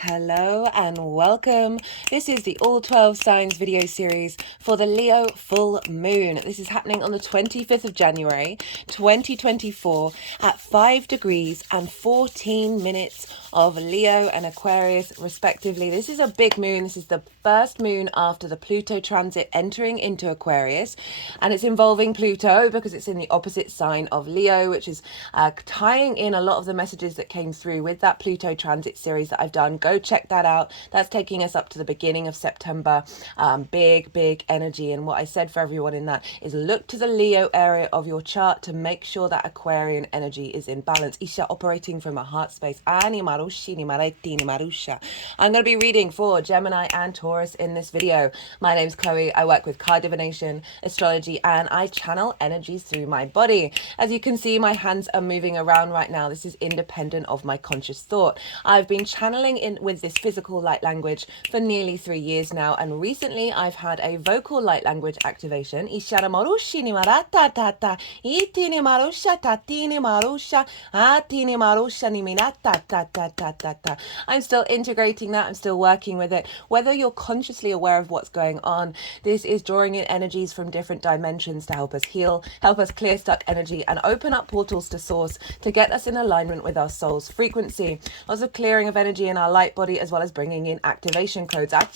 Hello and welcome. This is the All 12 Signs video series for the Leo full moon. This is happening on the 25th of January 2024 at 5 degrees and 14 minutes of Leo and Aquarius respectively. This is a big moon. This is the first moon after the Pluto transit entering into Aquarius, and it's involving Pluto because it's in the opposite sign of Leo, which is tying in a lot of the messages that came through with that Pluto transit series that I've done. Go check that out. That's taking us up to the beginning of September. Big energy. And what I said for everyone in that is look to the Leo area of your chart to make sure that Aquarian energy is in balance. Isha operating from a heart space. I'm going to be reading for Gemini and Taurus in this video. My name's Chloe. I work with card divination, astrology, and I channel energies through my body. As you can see, my hands are moving around right now. This is independent of my conscious thought. I've been channeling in with this physical light language for nearly 3 years now, and recently I've had a vocal light language activation. I'm still integrating that. I'm still working with it. Whether you're consciously aware of what's going on, this is drawing in energies from different dimensions to help us heal, help us clear stuck energy, and open up portals to source to get us in alignment with our soul's frequency. Lots of clearing of energy in our light body, as well as bringing in activation codes. It's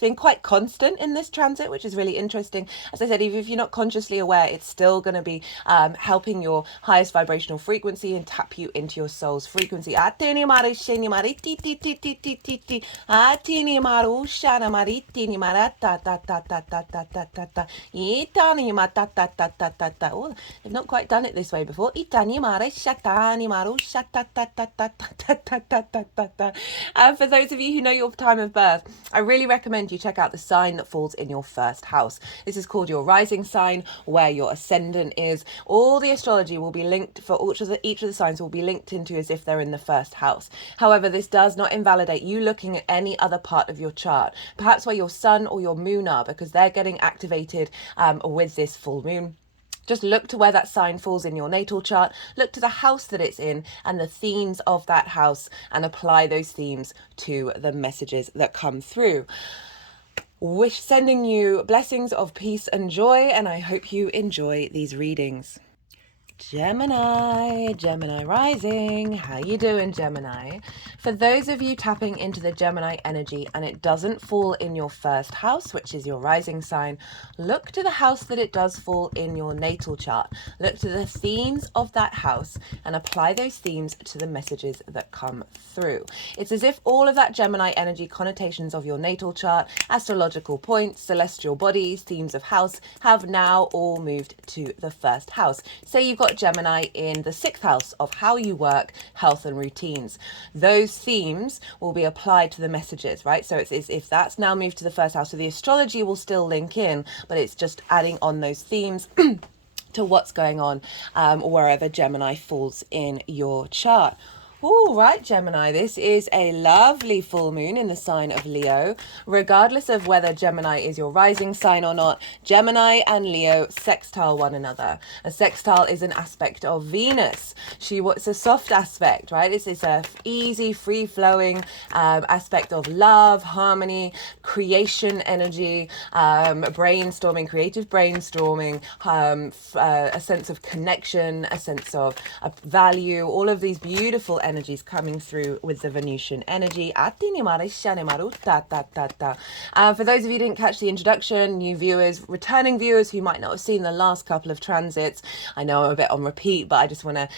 been quite constant in this transit, which is really interesting. As I said, even if you're not consciously aware, it's still going to be helping your highest vibrational frequency and tap you into your soul's frequency. Oh, they've not quite done it this way before. For those of you who know your time of birth, I really recommend you check out the sign that falls in your first house. This is called your rising sign, where your ascendant is. All the astrology will be linked for each of the signs will be linked into as if they're in the first house. However, this does not invalidate you looking at any other part of your chart, perhaps where your sun or your moon are, because they're getting activated with this full moon. Just look to where that sign falls in your natal chart, look to the house that it's in and the themes of that house, and apply those themes to the messages that come through. Sending you blessings of peace and joy, and I hope you enjoy these readings. Gemini rising. How you doing, Gemini? For those of you tapping into the Gemini energy and it doesn't fall in your first house, which is your rising sign, look to the house that it does fall in your natal chart. Look to the themes of that house and apply those themes to the messages that come through. It's as if all of that Gemini energy, connotations of your natal chart, astrological points, celestial bodies, themes of house, have now all moved to the first house. Say you've got Gemini in the 6th house of how you work, health and routines. Those themes will be applied to the messages, right? So it's if that's now moved to the first house, so the astrology will still link in, but it's just adding on those themes to what's going on wherever Gemini falls in your chart. All right, Gemini, this is a lovely full moon in the sign of Leo. Regardless of whether Gemini is your rising sign or not, Gemini and Leo sextile one another. A sextile is an aspect of Venus. It's a soft aspect, right? It's a easy, free-flowing aspect of love, harmony, creation energy, brainstorming, creative brainstorming, a sense of connection, a sense of value, all of these beautiful energies coming through with the Venusian energy. For those of you who didn't catch the introduction, new viewers, returning viewers who might not have seen the last couple of transits, I know I'm a bit on repeat, but I just want to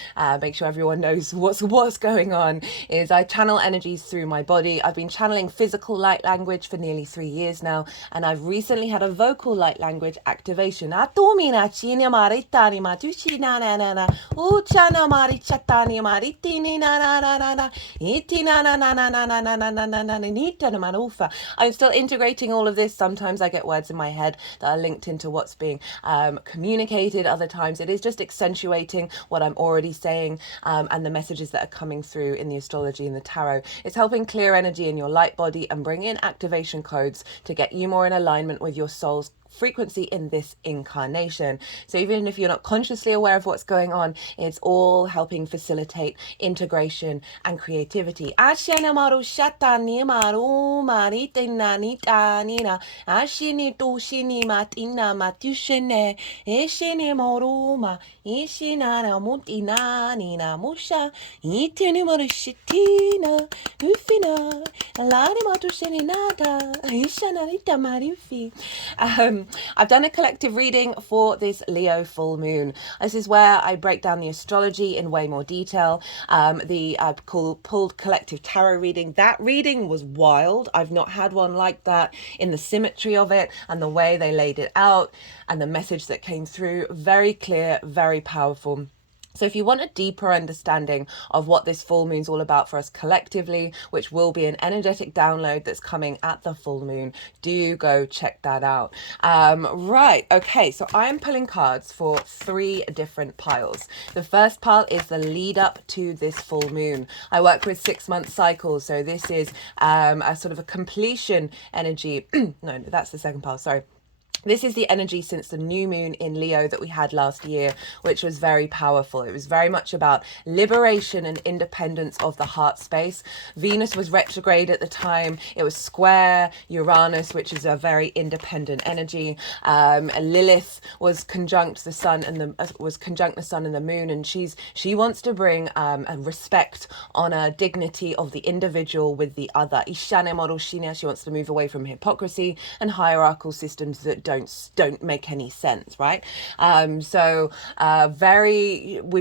make sure everyone knows what's going on. Is I channel energies through my body. I've been channeling physical light language for nearly 3 years now, and I've recently had a vocal light language activation. I'm still integrating all of this. Sometimes I get words in my head that are linked into what's being communicated. Other times it is just accentuating what I'm already saying, and the messages that are coming through in the astrology and the tarot. It's helping clear energy in your light body and bring in activation codes to get you more in alignment with your soul's frequency in this incarnation. So even if you're not consciously aware of what's going on, it's all helping facilitate integration and creativity. Ashene maru shatani maru maritina nita nina ashini toshini matina matushene eshene moruma ishinana mutina nina musha itini maru shitina ufina lani matushene nata ishana nita marifi. I've done a collective reading for this Leo full moon. This is where I break down the astrology in way more detail. I've pulled collective tarot reading. That reading was wild. I've not had one like that, in the symmetry of it and the way they laid it out and the message that came through. Very clear, very powerful. So if you want a deeper understanding of what this full moon's all about for us collectively, which will be an energetic download that's coming at the full moon, do go check that out. Right, okay, so I am pulling cards for 3 different piles. The first pile is the lead up to this full moon. I work with 6-month cycles, so this is a sort of a completion energy. No, that's the second pile, sorry. This is the energy since the new moon in Leo that we had last year, which was very powerful. It was very much about liberation and independence of the heart space. Venus was retrograde at the time. It was square Uranus, which is a very independent energy. Lilith was conjunct the sun and the moon, and she wants to bring a respect, honor, dignity of the individual with the other. Ishane Morushina, she wants to move away from hypocrisy and hierarchical systems that don't make any sense, right? We've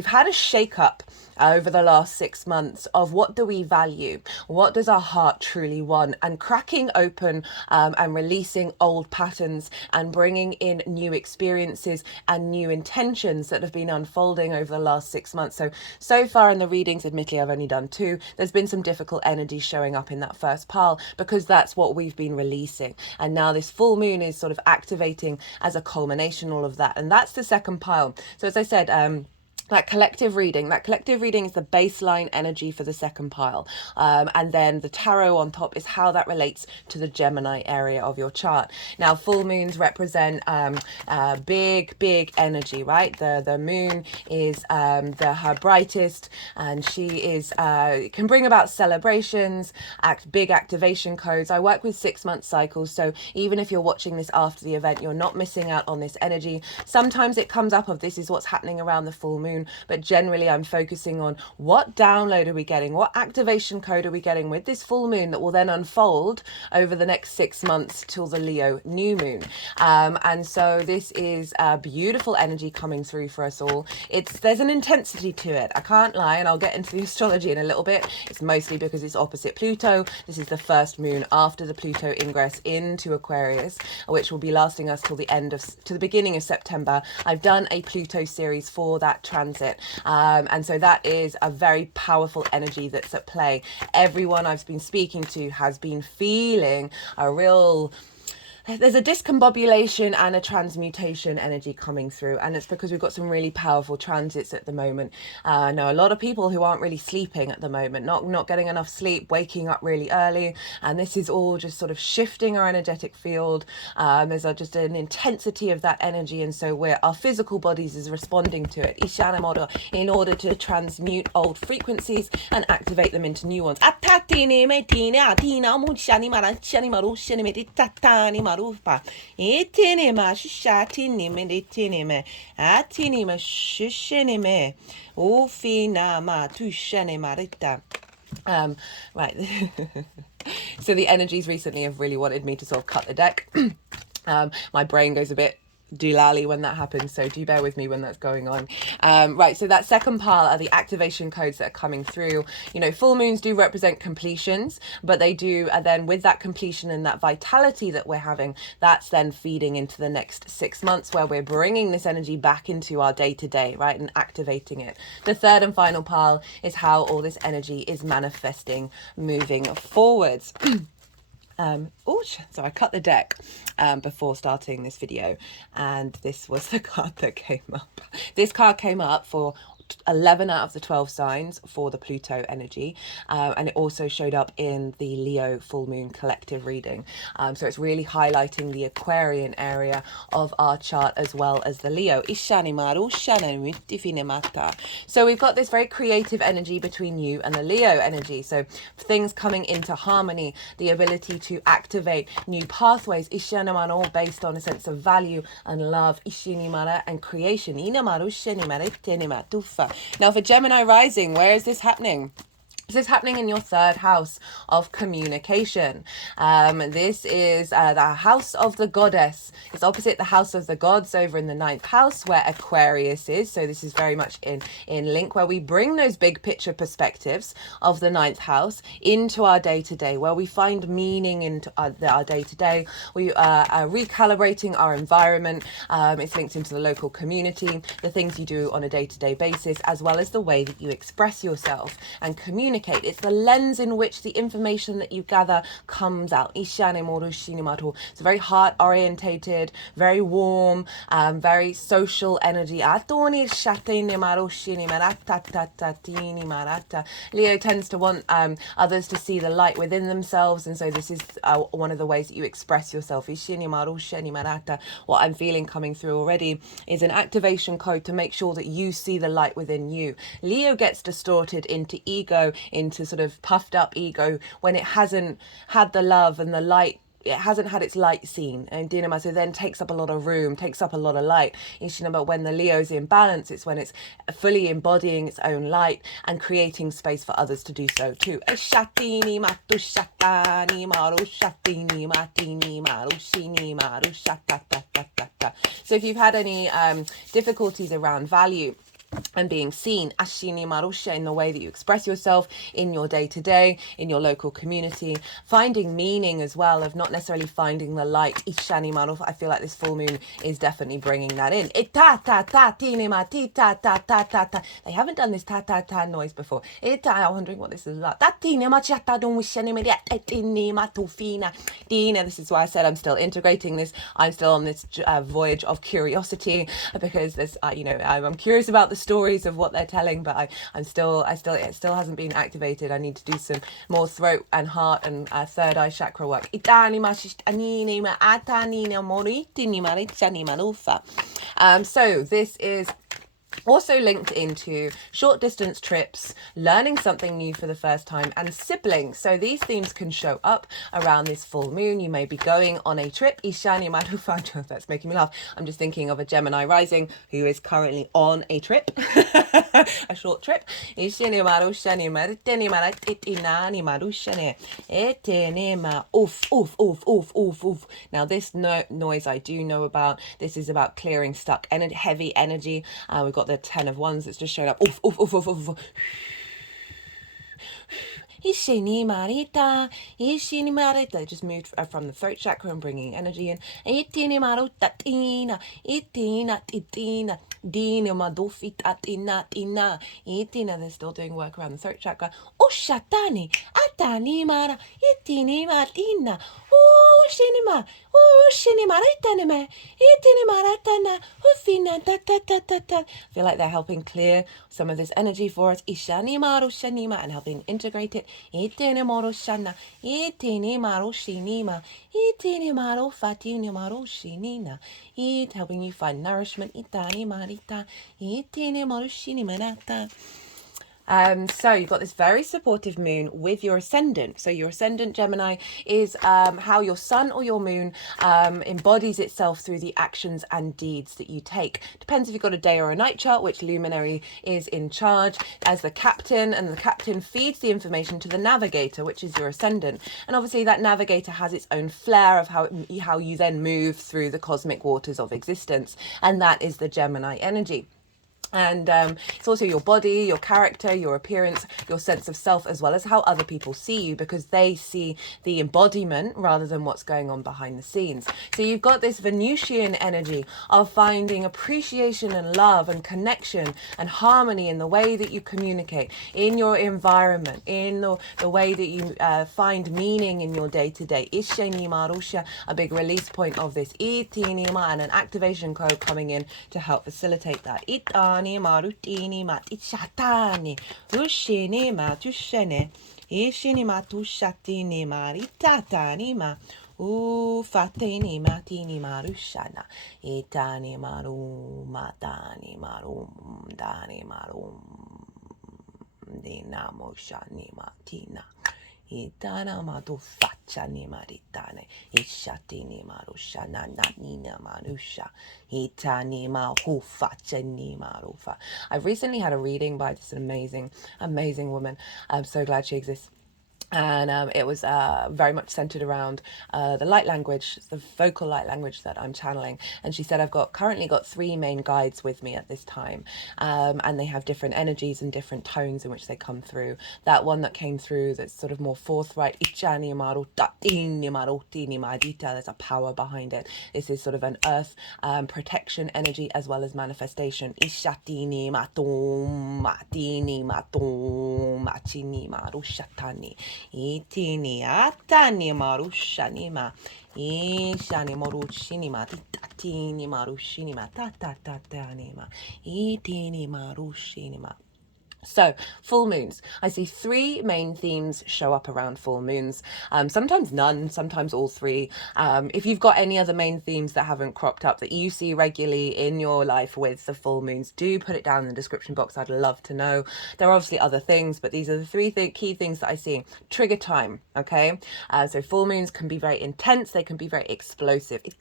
had a shake-up over the last 6 months of what do we value, what does our heart truly want, and cracking open and releasing old patterns and bringing in new experiences and new intentions that have been unfolding over the last 6 months. So far in the readings, admittedly I've only done 2, there's been some difficult energy showing up in that first pile because that's what we've been releasing, and now this full moon is sort of activating as a culmination all of that, and that's the second pile. So as I said, that collective reading is the baseline energy for the second pile, and then the tarot on top is how that relates to the Gemini area of your chart. Now full moons represent big energy, right? The moon is her brightest, and she is can bring about celebrations, big activation codes. I work with 6-month cycles, so even if you're watching this after the event, you're not missing out on this energy. Sometimes it comes up of this is what's happening around the full moon, but generally I'm focusing on what download are we getting, what activation code are we getting with this full moon that will then unfold over the next 6 months till the Leo new moon. And so this is a beautiful energy coming through for us all. There's an intensity to it, I can't lie, and I'll get into the astrology in a little bit. It's mostly because it's opposite Pluto. This is the first moon after the Pluto ingress into Aquarius, which will be lasting us till the beginning of September. I've done a Pluto series for that transit, and so that is a very powerful energy that's at play. Everyone I've been speaking to has been feeling there's a discombobulation and a transmutation energy coming through, and it's because we've got some really powerful transits at the moment. I know a lot of people who aren't really sleeping at the moment, not getting enough sleep, waking up really early, and this is all just sort of shifting our energetic field. There's just an intensity of that energy, and so our physical bodies is responding to it in order to transmute old frequencies and activate them into new ones. Rupa etinema shishatinime detinime atinima shishenime ofinama tushenema rita. Right. So the energies recently have really wanted me to sort of cut the deck. My brain goes a bit doolally when that happens, so do bear with me when that's going on. Right, so that second pile are the activation codes that are coming through. You know, full moons do represent completions, but they do, and then with that completion and that vitality that we're having, that's then feeding into the next 6 months where we're bringing this energy back into our day-to-day, right, and activating it. The third and final pile is how all this energy is manifesting moving forwards. So I cut the deck before starting this video, and this was the card that came up. This card came up for 11 out of the 12 signs for the Pluto energy, and it also showed up in the Leo full moon collective reading. So it's really highlighting the Aquarian area of our chart as well as the Leo. So we've got this very creative energy between you and the Leo energy. So things coming into harmony, the ability to activate new pathways based on a sense of value and love and creation. Now for Gemini rising, where is this happening? This is happening in your third house of communication. This is the house of the goddess. It's opposite the house of the gods over in the ninth house where Aquarius is. So this is very much in link where we bring those big picture perspectives of the ninth house into our day-to-day, where we find meaning into our day-to-day. We are recalibrating our environment. It's linked into the local community, the things you do on a day-to-day basis, as well as the way that you express yourself and communicate. It's the lens in which the information that you gather comes out. It's a very heart orientated, very warm, very social energy. Leo tends to want others to see the light within themselves, and so this is one of the ways that you express yourself. What I'm feeling coming through already is an activation code to make sure that you see the light within you. Leo gets distorted into ego, into sort of puffed up ego, when it hasn't had the love and the light, it hasn't had its light seen, and so then takes up a lot of room, takes up a lot of light. But when the Leo's in balance, it's when it's fully embodying its own light and creating space for others to do so too. So if you've had any difficulties around value and being seen, in the way that you express yourself in your day-to-day, in your local community, finding meaning as well, of not necessarily finding the light. I feel like this full moon is definitely bringing that in. They haven't done this ta-ta-ta noise before. I'm wondering what this is about. This is why I said I'm still integrating this. I'm still on this voyage of curiosity, because there's, I'm curious about the stories of what they're telling, but it still hasn't been activated. I need to do some more throat and heart and third eye chakra work. So this is also linked into short distance trips, learning something new for the first time, and siblings. So these themes can show up around this full moon. You may be going on a trip. That's making me laugh. I'm just thinking of a Gemini rising who is currently on a trip, a short trip. Now this noise I do know about. This is about clearing stuck and heavy energy. We've got the 10 of Wands that's just showed up. They just moved from the throat chakra and bringing energy in. They're still doing work around the throat chakra. I feel like they're helping clear some of this energy for us, and helping integrate it. Helping you find nourishment. So you've got this very supportive moon with your ascendant. So your ascendant, Gemini, is how your sun or your moon embodies itself through the actions and deeds that you take. Depends if you've got a day or a night chart, which luminary is in charge as the captain, and the captain feeds the information to the navigator, which is your ascendant. And obviously that navigator has its own flair of how you then move through the cosmic waters of existence, and that is the Gemini energy. And it's also your body, your character, your appearance, your sense of self, as well as how other people see you, because they see the embodiment rather than what's going on behind the scenes. So you've got this Venusian energy of finding appreciation and love and connection and harmony in the way that you communicate, in your environment, in the way that you find meaning in your day-to-day. A big release point of this, and an activation code coming in to help facilitate that. itani marutini matichatani, ushini matushene, ishini matushatini maritatani ma. Fatini matini marushana, itani maru matani marum dani marum dinamo shani matina. Itana matu facciani maritane, ishatini marushana nanina marusha, itani mahu facciani marufa. I've recently had a reading by this amazing woman. I'm so glad she exists. And it was very much centered around the light language, the vocal light language that I'm channeling. And she said, I've currently got 3 main guides with me at this time, and they have different energies and different tones in which they come through. That one that came through that's sort of more forthright, there's a power behind it. This is sort of an earth protection energy as well as manifestation. Itini atani marushanima, ishani marushinima, titatini marushinima, tatatanima, itini marushinima. So, full moons. I see 3 main themes show up around full moons. Sometimes none, sometimes all 3. If you've got any other main themes that haven't cropped up that you see regularly in your life with the full moons, do put it down in the description box. I'd love to know. There are obviously other things, but these are the 3 key things that I see. Trigger time, okay? So full moons can be very intense. They can be very explosive. This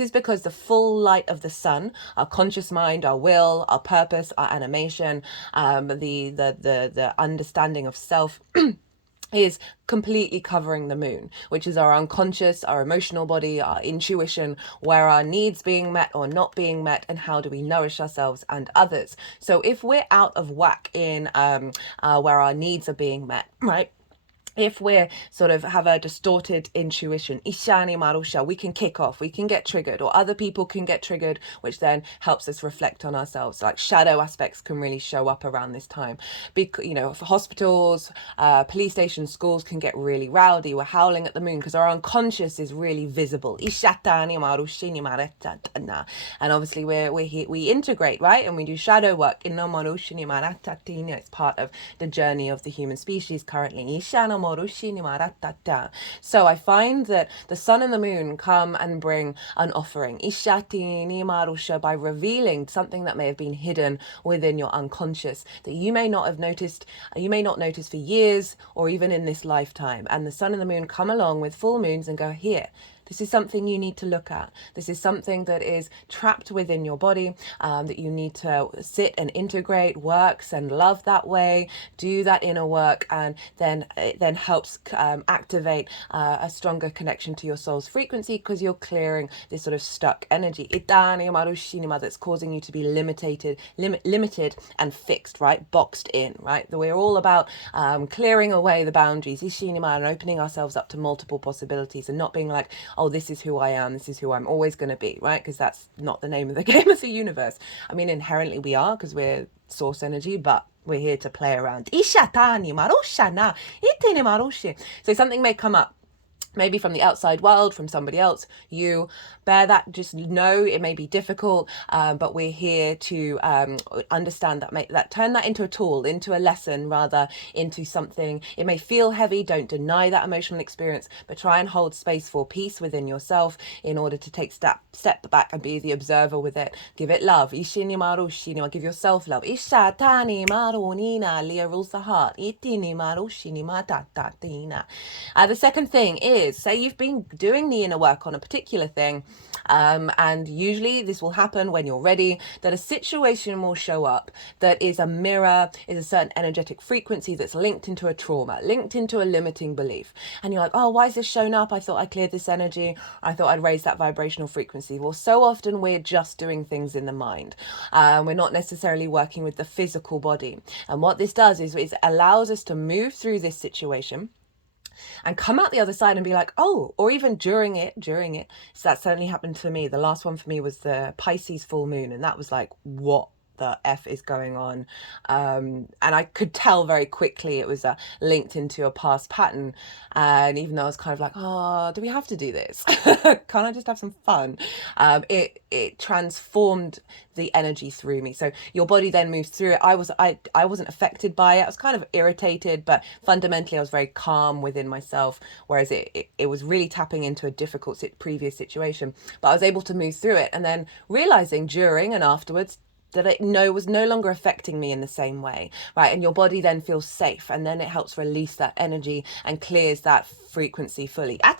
is because the full light of the sun, our conscious mind, our will, our purpose, our animation, the understanding of self is completely covering the moon, which is our unconscious, our emotional body, our intuition, where our needs being met or not being met, and how do we nourish ourselves and others. So if we're out of whack in where our needs are being met, right? If we're sort of have a distorted intuition, ishani marusha, we can kick off, we can get triggered, or other people can get triggered, which then helps us reflect on ourselves. Like shadow aspects can really show up around this time. For hospitals, police stations, schools can get really rowdy. We're howling at the moon because our unconscious is really visible. Ishatani marushini maretana. And obviously we integrate, right? And we do shadow work. It's part of the journey of the human species currently. So I find that the sun and the moon come and bring an offering by revealing something that may have been hidden within your unconscious that you may not notice for years or even in this lifetime. And the sun and the moon come along with full moons and go, here, this is something you need to look at. This is something that is trapped within your body, that you need to sit and integrate, work, send love that way, do that inner work, and then it then helps activate a stronger connection to your soul's frequency because you're clearing this sort of stuck energy. That's causing you to be limited and fixed, right? Boxed in, right? We're all about clearing away the boundaries, and opening ourselves up to multiple possibilities and not being like, oh, this is who I am, this is who I'm always going to be, right? Because that's not the name of the game of the universe. I mean, inherently we are because we're source energy, but we're here to play around. So something may come up, maybe from the outside world, from somebody else. You bear that, just know it may be difficult, but we're here to understand that, turn that into a tool, into a lesson, rather into something. It may feel heavy, don't deny that emotional experience, but try and hold space for peace within yourself in order to take step back and be the observer with it. Give it love. Give yourself love. The second thing is, say you've been doing the inner work on a particular thing, and usually this will happen when you're ready, that a situation will show up that is a mirror, is a certain energetic frequency that's linked into a trauma, linked into a limiting belief. And you're like, oh, why is this showing up? I thought I cleared this energy. I thought I'd raise that vibrational frequency. Well, so often we're just doing things in the mind. We're not necessarily working with the physical body. And what this does is it allows us to move through this situation and come out the other side and be like, oh, or even during it. So that certainly happened to me. The last one for me was the Pisces full moon. And that was like, what the F is going on. And I could tell very quickly it was linked into a past pattern. And even though I was kind of like, oh, do we have to do this? Can't I just have some fun? It transformed the energy through me. So your body then moves through it. I wasn't affected by it. I was kind of irritated, but fundamentally I was very calm within myself. Whereas it was really tapping into a difficult previous situation. But I was able to move through it, and then realizing during and afterwards that it was no longer affecting me in the same way, right? And your body then feels safe, and then it helps release that energy and clears that frequency fully. So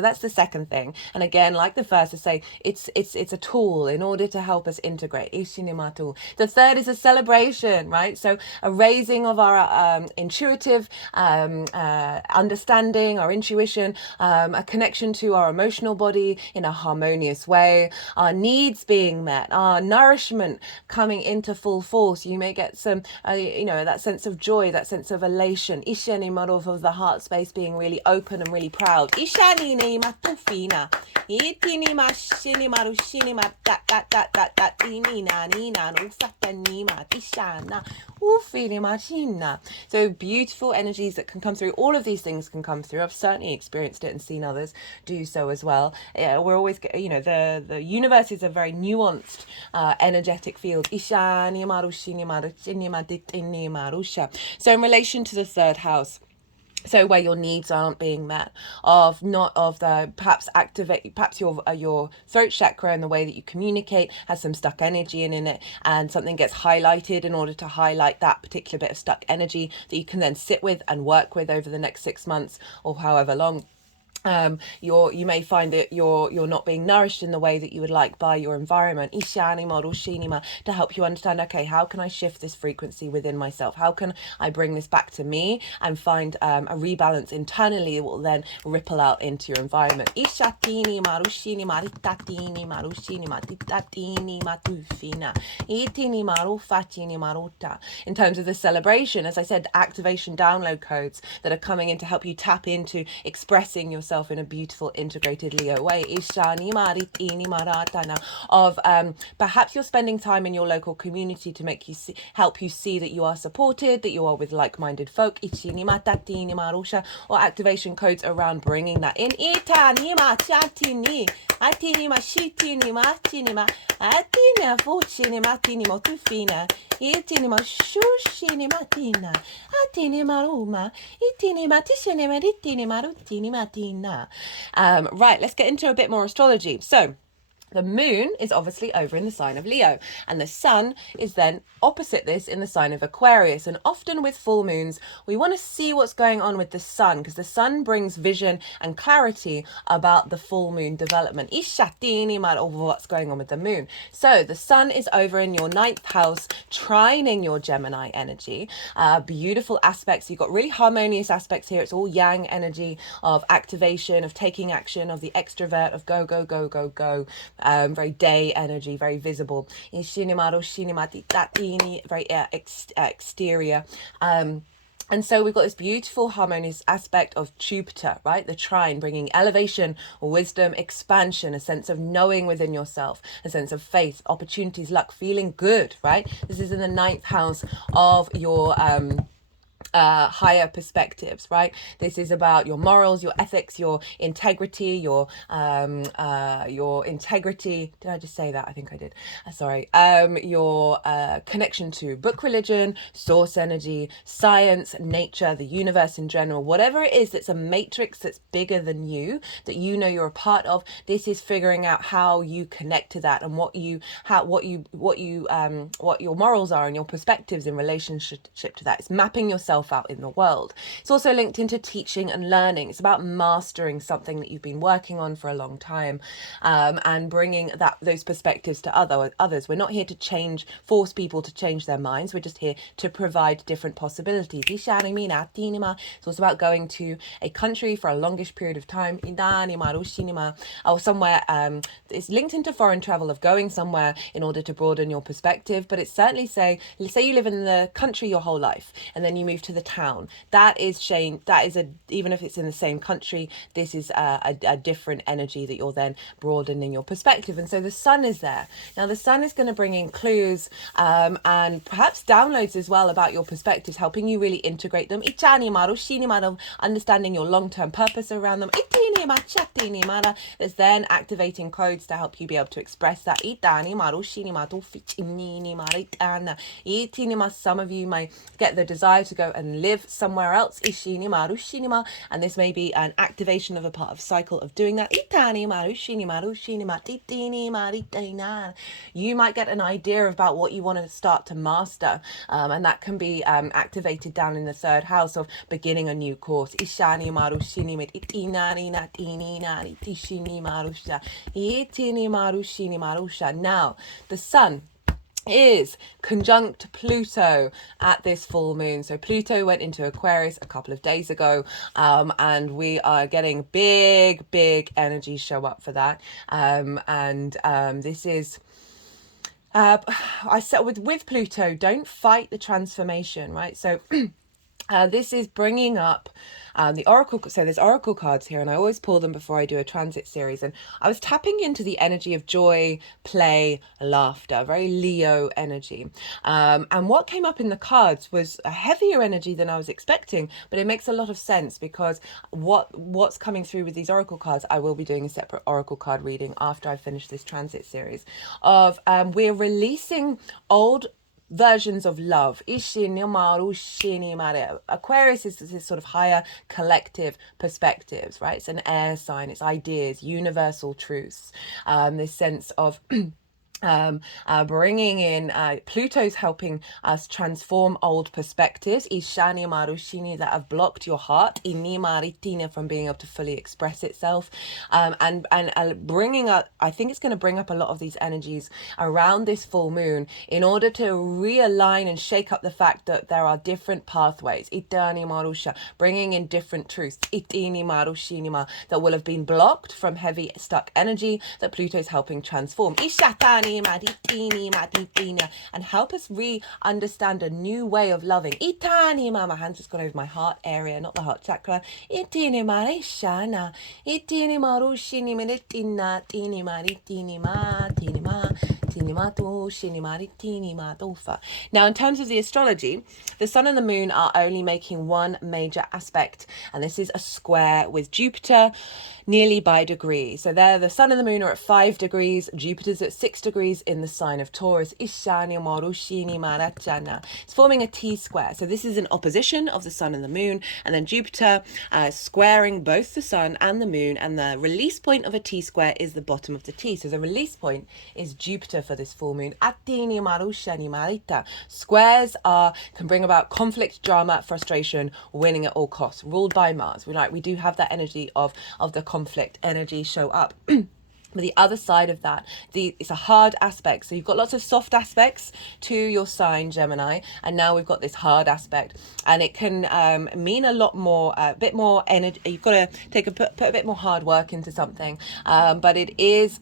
that's the second thing. And again, like the first, to say it's a tool in order to help us integrate. The third is a celebration, right? So a raising of our intuitive understanding, our intuition, a connection to our emotional body in a harmonious way, our needs being met, our nourishment coming into full force. You may get some, that sense of joy, that sense of elation. Ishani model of the heart space being really open and really proud. Ishani ni matufina. Itini mashini marushini mat that inina nina ufatani matishana ufini machina. So beautiful energies that can come through. All of these things can come through. I've certainly experienced it and seen others do so as well. We're always, the universe is a very nuanced energetic field. Ishani marushini marushini matitini marusha. So in relation to the third house, so where your needs aren't being met, perhaps your throat chakra and the way that you communicate has some stuck energy in it, and something gets highlighted in order to highlight that particular bit of stuck energy that you can then sit with and work with over the next 6 months or however long. You may find that you're not being nourished in the way that you would like by your environment. Ishani model shinima, to help you understand, okay, how can I shift this frequency within myself? How can I bring this back to me and find a rebalance internally that will then ripple out into your environment. Ishatini marushini maritatini marushini matitatini matufina itini marufatini maruta. In terms of the celebration, as I said, activation download codes that are coming in to help you tap into expressing yourself in a beautiful integrated Leo way. Ishani maritini maratana, of perhaps you're spending time in your local community to help you see that you are supported, that you are with like-minded folk. Ichini matatini marusha, or activation codes around bringing that in. Itani machatini atini mashitini matini ma atini fuchini matini motufina itini mashushini matina atini maruma itini matishini maritini marutini matina. Right, let's get into a bit more astrology. So the moon is obviously over in the sign of Leo, and the sun is then opposite this in the sign of Aquarius. And often with full moons, we want to see what's going on with the sun, because the sun brings vision and clarity about the full moon development. Ishatini mar over what's going on with the moon. So the sun is over in your 9th house, trining your Gemini energy. Beautiful aspects. You've got really harmonious aspects here. It's all yang energy of activation, of taking action, of the extrovert, of go, go, go, go, go. Very day energy, very visible. Very exterior. And so we've got this beautiful harmonious aspect of Jupiter, right? The trine, bringing elevation, wisdom, expansion, a sense of knowing within yourself, a sense of faith, opportunities, luck, feeling good, right? This is in the 9th house of your higher perspectives, right? This is about your morals, your ethics, your integrity, your integrity. Did I just say that? I think I did. Sorry. Your connection to book religion, source energy, science, nature, the universe in general, whatever it is that's a matrix that's bigger than you, that you know you're a part of. This is figuring out how you connect to that and what your morals are and your perspectives in relationship to that. It's mapping yourself out in the world. It's also linked into teaching and learning. It's about mastering something that you've been working on for a long time, and bringing those perspectives to others. We're not here to force people to change their minds. We're just here to provide different possibilities. It's also about going to a country for a longish period of time, or somewhere. It's linked into foreign travel, of going somewhere in order to broaden your perspective. But it's certainly say you live in the country your whole life, and then you move move to the town. That is Shane. That is even if it's in the same country, this is a different energy that you're then broadening your perspective. And so the sun is there. Now the sun is going to bring in clues and perhaps downloads as well about your perspectives, helping you really integrate them. Understanding your long-term purpose around them. There's then activating codes to help you be able to express that. Some of you may get the desire to go and live somewhere else. And this may be an activation of a part of cycle of doing that. You might get an idea about what you want to start to master, and that can be activated down in the third house of beginning a new course. Now the sun is conjunct Pluto at this full moon. So Pluto went into Aquarius a couple of days ago, and we are getting big energy show up for that. This is I said with Pluto, don't fight the transformation, right? So this is bringing up the oracle. So there's oracle cards here, and I always pull them before I do a transit series. And I was tapping into the energy of joy, play, laughter, very Leo energy. And what came up in the cards was a heavier energy than I was expecting, but it makes a lot of sense because what's coming through with these oracle cards, I will be doing a separate oracle card reading after I finish this transit series of we're releasing old versions of love. Aquarius is this sort of higher collective perspectives, right? It's an air sign, it's ideas, universal truths, this sense of bringing in Pluto's helping us transform old perspectives that have blocked your heart from being able to fully express itself, and bringing up, I think it's going to bring up a lot of these energies around this full moon in order to realign and shake up the fact that there are different pathways, bringing in different truths that will have been blocked from heavy stuck energy that Pluto's helping transform and help us understand a new way of loving. My hand's just gone over my heart area, not the heart chakra. Now, in terms of the astrology, the sun and the moon are only making one major aspect, and this is a square with Jupiter nearly by degree. So there, the sun and the moon are at 5 degrees, Jupiter's at 6 degrees in the sign of Taurus. It's forming a T-square. So this is an opposition of the sun and the moon, and then Jupiter squaring both the sun and the moon, and the release point of a T-square is the bottom of the T. So the release point is Jupiter for this full moon. Squares can bring about conflict, drama, frustration, winning at all costs, ruled by Mars. We do have that energy of the conflict energy show up. But the other side of that, it's a hard aspect. So you've got lots of soft aspects to your sign, Gemini, and now we've got this hard aspect, and it can mean a lot more, a bit more energy. You've got to put a bit more hard work into something, but it is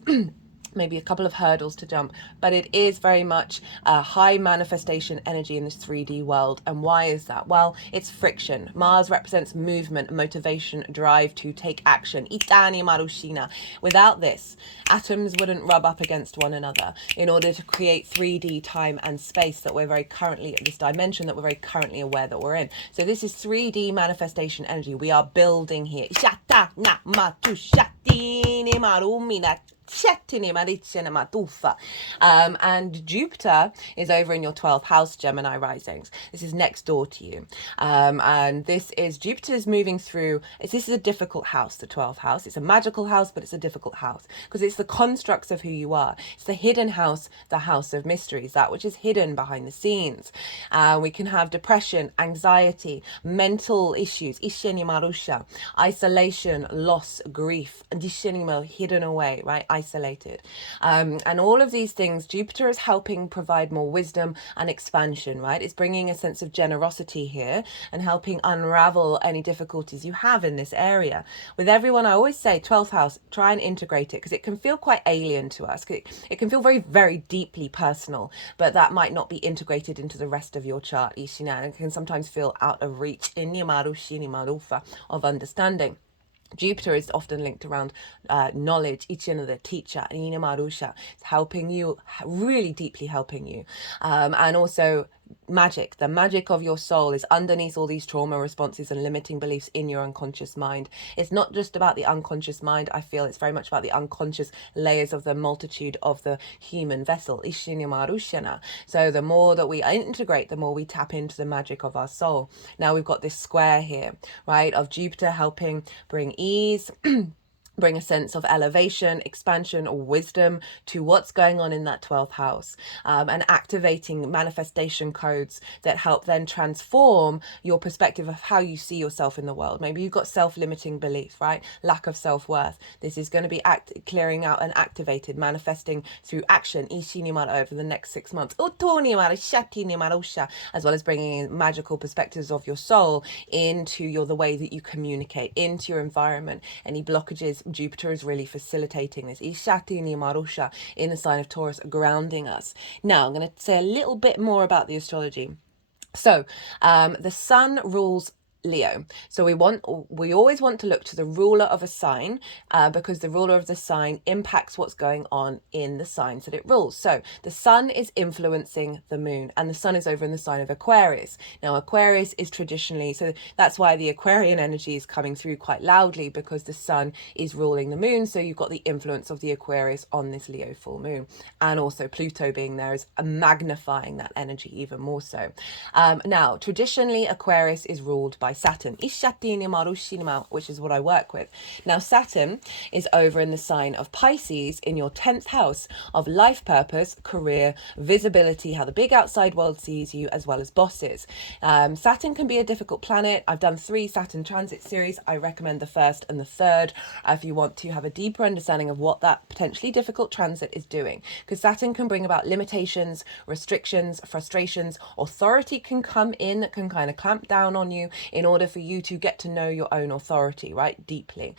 maybe a couple of hurdles to jump, but it is very much a high manifestation energy in this 3D world. And why is that? Well, it's friction. Mars represents movement, motivation, drive to take action. Without this, atoms wouldn't rub up against one another in order to create 3D time and space that we're very currently, this dimension that we're very currently aware that we're in. So this is 3D manifestation energy. We are building here. And Jupiter is over in your 12th house, Gemini risings. This is next door to you, and this is Jupiter's moving through. This is a difficult house, the 12th house. It's a magical house, but it's a difficult house because it's the constructs of who you are. It's the hidden house, the house of mysteries, that which is hidden behind the scenes. We can have depression, anxiety, mental issues, isolation, loss, grief, hidden away, right? Isolated. And all of these things, Jupiter is helping provide more wisdom and expansion, right? It's bringing a sense of generosity here and helping unravel any difficulties you have in this area. With everyone, I always say 12th house, try and integrate it, because it can feel quite alien to us. It can feel very, very deeply personal, but that might not be integrated into the rest of your chart. It can sometimes feel out of reach of understanding. Jupiter is often linked around knowledge, the teacher, it's helping you, really deeply helping you. And also magic. The magic of your soul is underneath all these trauma responses and limiting beliefs in your unconscious mind. It's not just about the unconscious mind. I feel it's very much about the unconscious layers of the multitude of the human vessel. So the more that we integrate, the more we tap into the magic of our soul. Now we've got this square here, right, of Jupiter helping bring ease, bring a sense of elevation, expansion, or wisdom to what's going on in that 12th house, and activating manifestation codes that help then transform your perspective of how you see yourself in the world. Maybe you've got self-limiting beliefs, right? Lack of self-worth. This is going to be clearing out and activated, manifesting through action over the next 6 months, as well as bringing in magical perspectives of your soul into the way that you communicate, into your environment. Any blockages, Jupiter is really facilitating this. In the sign of Taurus, grounding us. Now, I'm going to say a little bit more about the astrology. So, the sun rules Leo. So we always want to look to the ruler of a sign, because the ruler of the sign impacts what's going on in the signs that it rules. So the sun is influencing the moon, and the sun is over in the sign of Aquarius. Now Aquarius is traditionally, so that's why the Aquarian energy is coming through quite loudly, because the sun is ruling the moon. So you've got the influence of the Aquarius on this Leo full moon, and also Pluto being there is magnifying that energy even more so. Now traditionally Aquarius is ruled by Saturn, which is what I work with. Now Saturn is over in the sign of Pisces in your 10th house of life purpose, career, visibility, how the big outside world sees you, as well as bosses. Saturn can be a difficult planet. I've done 3 Saturn transit series. I recommend the 1st and the 3rd if you want to have a deeper understanding of what that potentially difficult transit is doing, because Saturn can bring about limitations, restrictions, frustrations. Authority can come in that can kind of clamp down on you in order for you to get to know your own authority, right, deeply.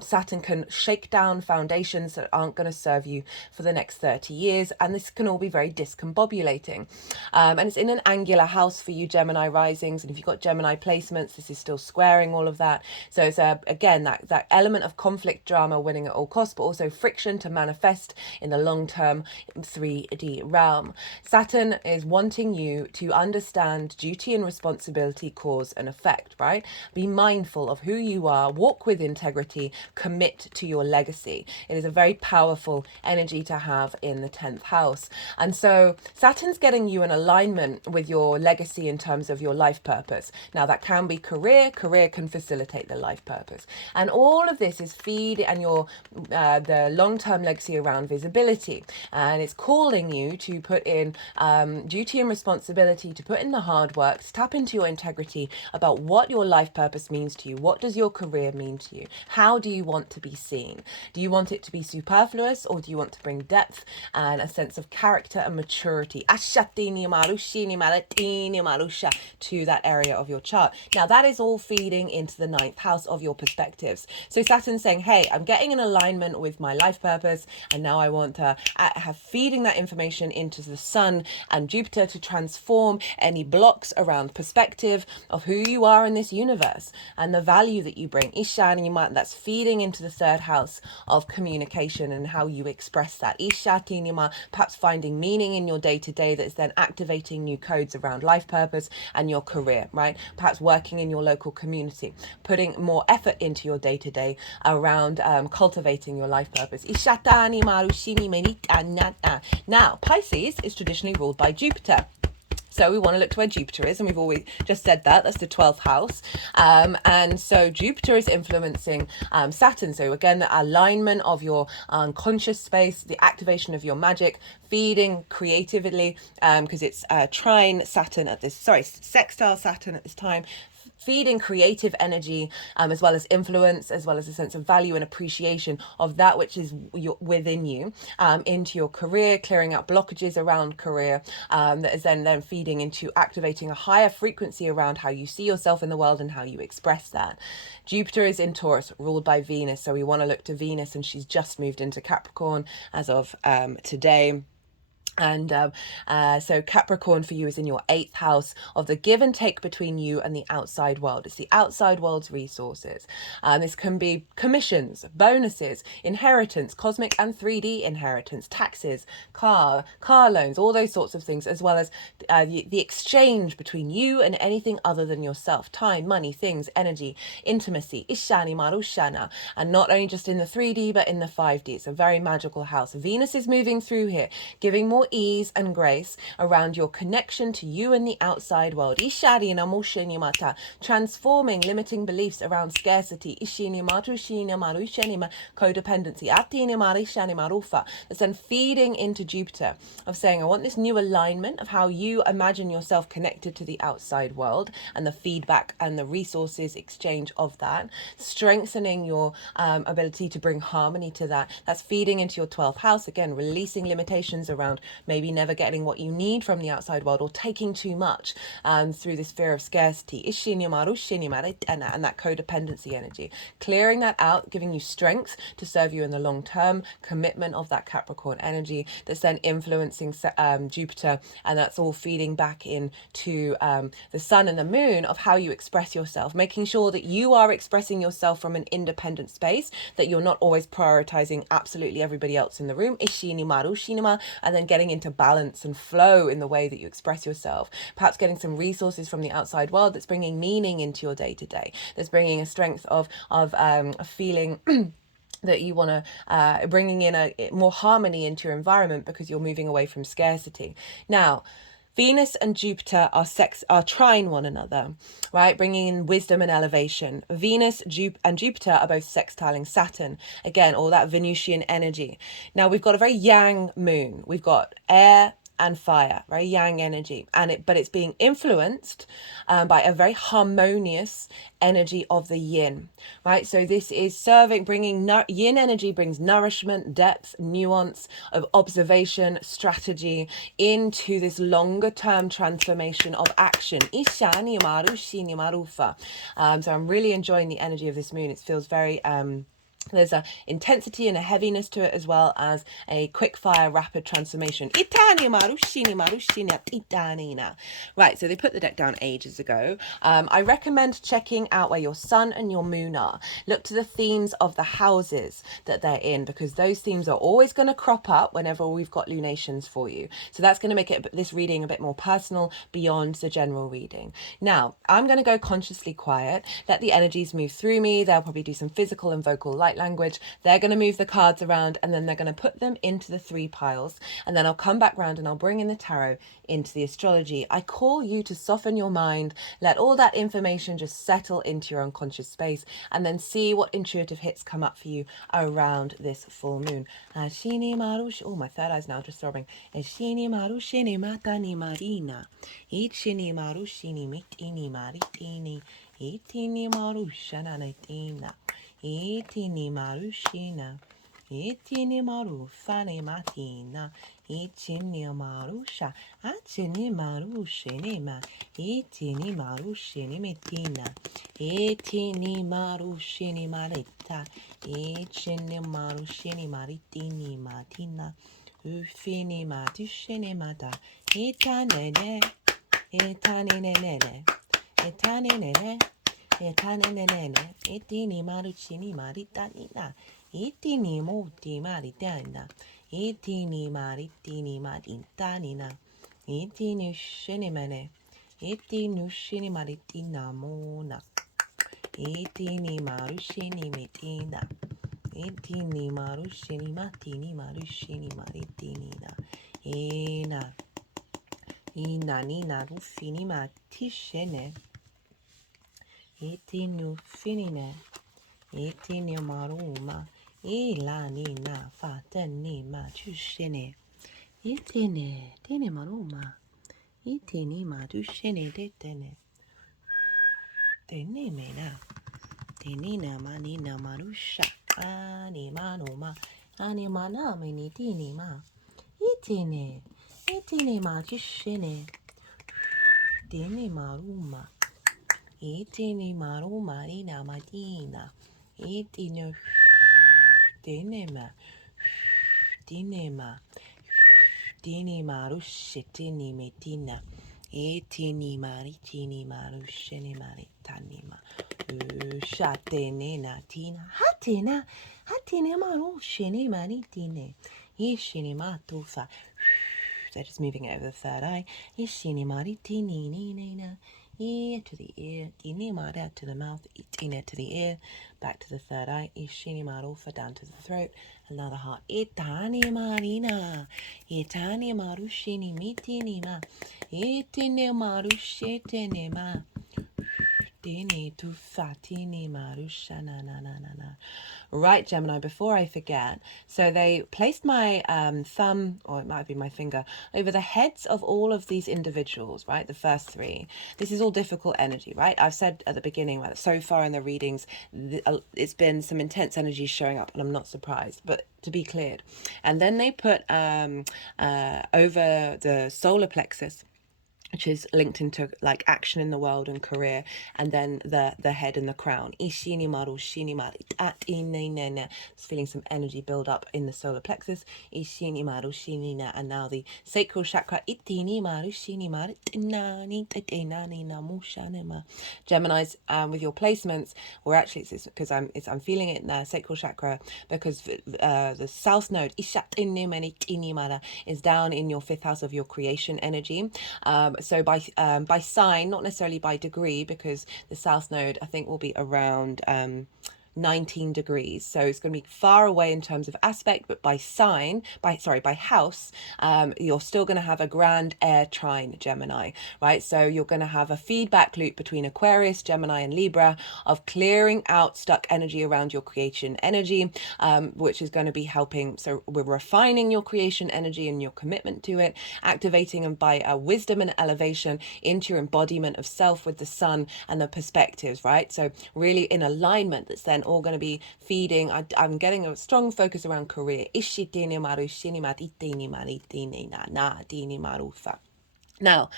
Saturn can shake down foundations that aren't going to serve you for the next 30 years, and this can all be very discombobulating. And it's in an angular house for you Gemini risings, and if you've got Gemini placements, this is still squaring all of that. So it's again that element of conflict, drama, winning at all costs, but also friction to manifest in the long-term 3D realm. Saturn is wanting you to understand duty and responsibility, cause and effect, right? Be mindful of who you are, walk with integrity, commit to your legacy. It is a very powerful energy to have in the 10th house. And so Saturn's getting you in alignment with your legacy in terms of your life purpose. Now that can be career can facilitate the life purpose. And all of this is feed and your the long-term legacy around visibility. And it's calling you to put in duty and responsibility, to put in the hard work, to tap into your integrity about what your life purpose means to you. What does your career mean to you? How do you want to be seen? Do you want it to be superfluous, or do you want to bring depth and a sense of character and maturity to that area of your chart? Now that is all feeding into the 9th house of your perspectives. So Saturn's saying, hey, I'm getting in alignment with my life purpose, and now I want to have feeding that information into the sun and Jupiter to transform any blocks around perspective of who you are in this universe and the value that you bring. That's feeding into the 3rd house of communication and how you express that. Perhaps finding meaning in your day-to-day that is then activating new codes around life purpose and your career, right? Perhaps working in your local community, putting more effort into your day-to-day around cultivating your life purpose. Now, Pisces is traditionally ruled by Jupiter. So we want to look to where Jupiter is, and we've always just said that's the 12th house. And so Jupiter is influencing Saturn. So again, the alignment of your unconscious space, the activation of your magic, feeding creatively, because it's sextile Saturn at this time, feeding creative energy, as well as influence, as well as a sense of value and appreciation of that which is within you, into your career, clearing out blockages around career, that is then feeding into activating a higher frequency around how you see yourself in the world and how you express that. Jupiter is in Taurus, ruled by Venus, so we want to look to Venus, and she's just moved into Capricorn as of today. And so Capricorn for you is in your 8th house of the give and take between you and the outside world. It's the outside world's resources. This can be commissions, bonuses, inheritance, cosmic and 3D inheritance, taxes, car loans, all those sorts of things, as well as the exchange between you and anything other than yourself. Time, money, things, energy, intimacy, Ishani Marushana. And not only just in the 3D, but in the 5D. It's a very magical house. Venus is moving through here, giving more ease and grace around your connection to you and the outside world. Transforming limiting beliefs around scarcity. Codependency. That's then feeding into Jupiter, of saying, I want this new alignment of how you imagine yourself connected to the outside world and the feedback and the resources exchange of that, strengthening your ability to bring harmony to that. That's feeding into your 12th house, again, releasing limitations around maybe never getting what you need from the outside world, or taking too much through this fear of scarcity, and that codependency energy. Clearing that out, giving you strength to serve you in the long term, commitment of that Capricorn energy that's then influencing Jupiter, and that's all feeding back into the sun and the moon of how you express yourself, making sure that you are expressing yourself from an independent space, that you're not always prioritizing absolutely everybody else in the room, and then getting into balance and flow in the way that you express yourself. Perhaps getting some resources from the outside world that's bringing meaning into your day-to-day, that's bringing a strength of a feeling that you want to bringing in a more harmony into your environment, because you're moving away from scarcity. Now, Venus and Jupiter are trine one another, right? Bringing in wisdom and elevation. Venus and Jupiter are both sextiling Saturn. Again, all that Venusian energy. Now, we've got a very yang moon. We've got air and fire, very yang energy, but it's being influenced by a very harmonious energy of the yin, right? So this is bringing yin energy brings nourishment, depth, nuance of observation, strategy into this longer term transformation of action. So I'm really enjoying the energy of this moon. It feels very there's a intensity and a heaviness to it, as well as a quick fire rapid transformation. Right, so they put the deck down ages ago. I recommend checking out where your sun and your moon are. Look to the themes of the houses that they're in, because those themes are always going to crop up whenever we've got lunations for you. So that's going to make this reading a bit more personal beyond the general reading. Now, I'm going to go consciously quiet, let the energies move through me. They'll probably do some physical and vocal light language. They're going to move the cards around, and then they're going to put them into the 3 piles, and then I'll come back round and I'll bring in the tarot into the astrology. I call you to soften your mind, let all that information just settle into your unconscious space, and then see what intuitive hits come up for you around this full moon. Oh, my third eye's now just throbbing. Itini marushina, itini maru fane matina, itini marusha, atini marushinima, itini marushini metina, itini marushini marita, itini marushini maritini matina, ufini matushini mata, itanene, itanene, itanene. Itini maruchini maritanina, itini moti maritana, itini maritini maritanina, itini shinimene, itini shini maritina mona, itini marushini metina, itini marushini matini marushini maritinina, ina nina rufini matishene. Itinu finine, itinu maruma, ilanina fateni matushene, itine, tine maruma, itini matushene detene, Tenimena. Tinina manina marusha. Anima noma. Anima namini tinima. Itine. Itine majishine. Tini maruma. Itini maruma rina madina. Itine. Tinema. Tinema. Tini marushi tini metina. Etini maritini marushini maritanima. Shatene tina. Hatine marushini maritine. Ishini matufa. So just moving it over the third eye. Ishini maritini nina. Ear to the ear. Tini mara to the mouth. Itina to the ear. Back to the third eye. Ishini marufa down to the throat. Another heart. Itani marina. Itani marushini mitini ma. Itine marushitene ma. Dini tu fatini marusha na na na na na. Right, Gemini, before I forget, so they placed my thumb, or it might be my finger, over the heads of all of these individuals, right? The first three. This is all difficult energy, right? I've said at the beginning that so far in the readings, it's been some intense energy showing up, and I'm not surprised, but to be cleared. And then they put over the solar plexus, which is linked into like action in the world and career, and then the head and the crown. Ishini maru shini mari at inene. It's feeling some energy build up in the solar plexus. Ishini maru shini na, and now the sacral chakra. Itini maru shini mari tinani tinani namushanema. Gemini's, with your placements, or actually it's because I'm feeling it in the sacral chakra, because the south node ishat inimani tinimara is down in your fifth house of your creation energy. So by sign, not necessarily by degree, because the south node I think will be around 19 degrees, so it's going to be far away in terms of aspect, but by sign, by house, you're still going to have a grand air trine, Gemini, right? So you're going to have a feedback loop between Aquarius, Gemini and Libra of clearing out stuck energy around your creation energy, which is going to be helping. So we're refining your creation energy and your commitment to it, activating and by wisdom and elevation into your embodiment of self with the sun and the perspectives, right? So really in alignment, that's then all going to be feeding. I'm getting a strong focus around career. Now,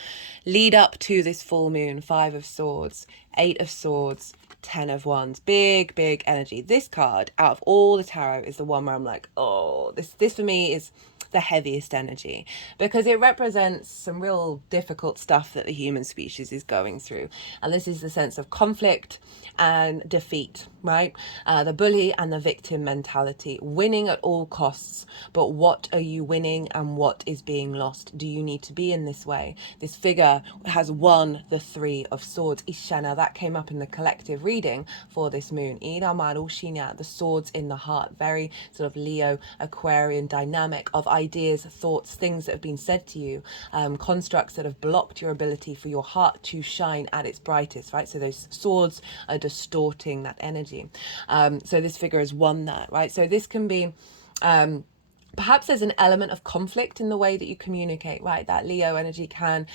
lead up to this full moon, 5 of Swords, 8 of Swords, 10 of Wands, big energy. This card out of all the tarot is the one where I'm like, oh, this for me is the heaviest energy, because it represents some real difficult stuff that the human species is going through. And this is the sense of conflict and defeat, right? The bully and the victim mentality, winning at all costs. But what are you winning and what is being lost? Do you need to be in this way? This figure has won the 3 of Swords. Ishana, that came up in the collective reading for this moon. The swords in the heart, very sort of Leo, Aquarian dynamic of ideas, thoughts, things that have been said to you, constructs that have blocked your ability for your heart to shine at its brightest, right? So those swords are distorting that energy. So this figure has won that, right? So this can be perhaps there's an element of conflict in the way that you communicate, right? That Leo energy can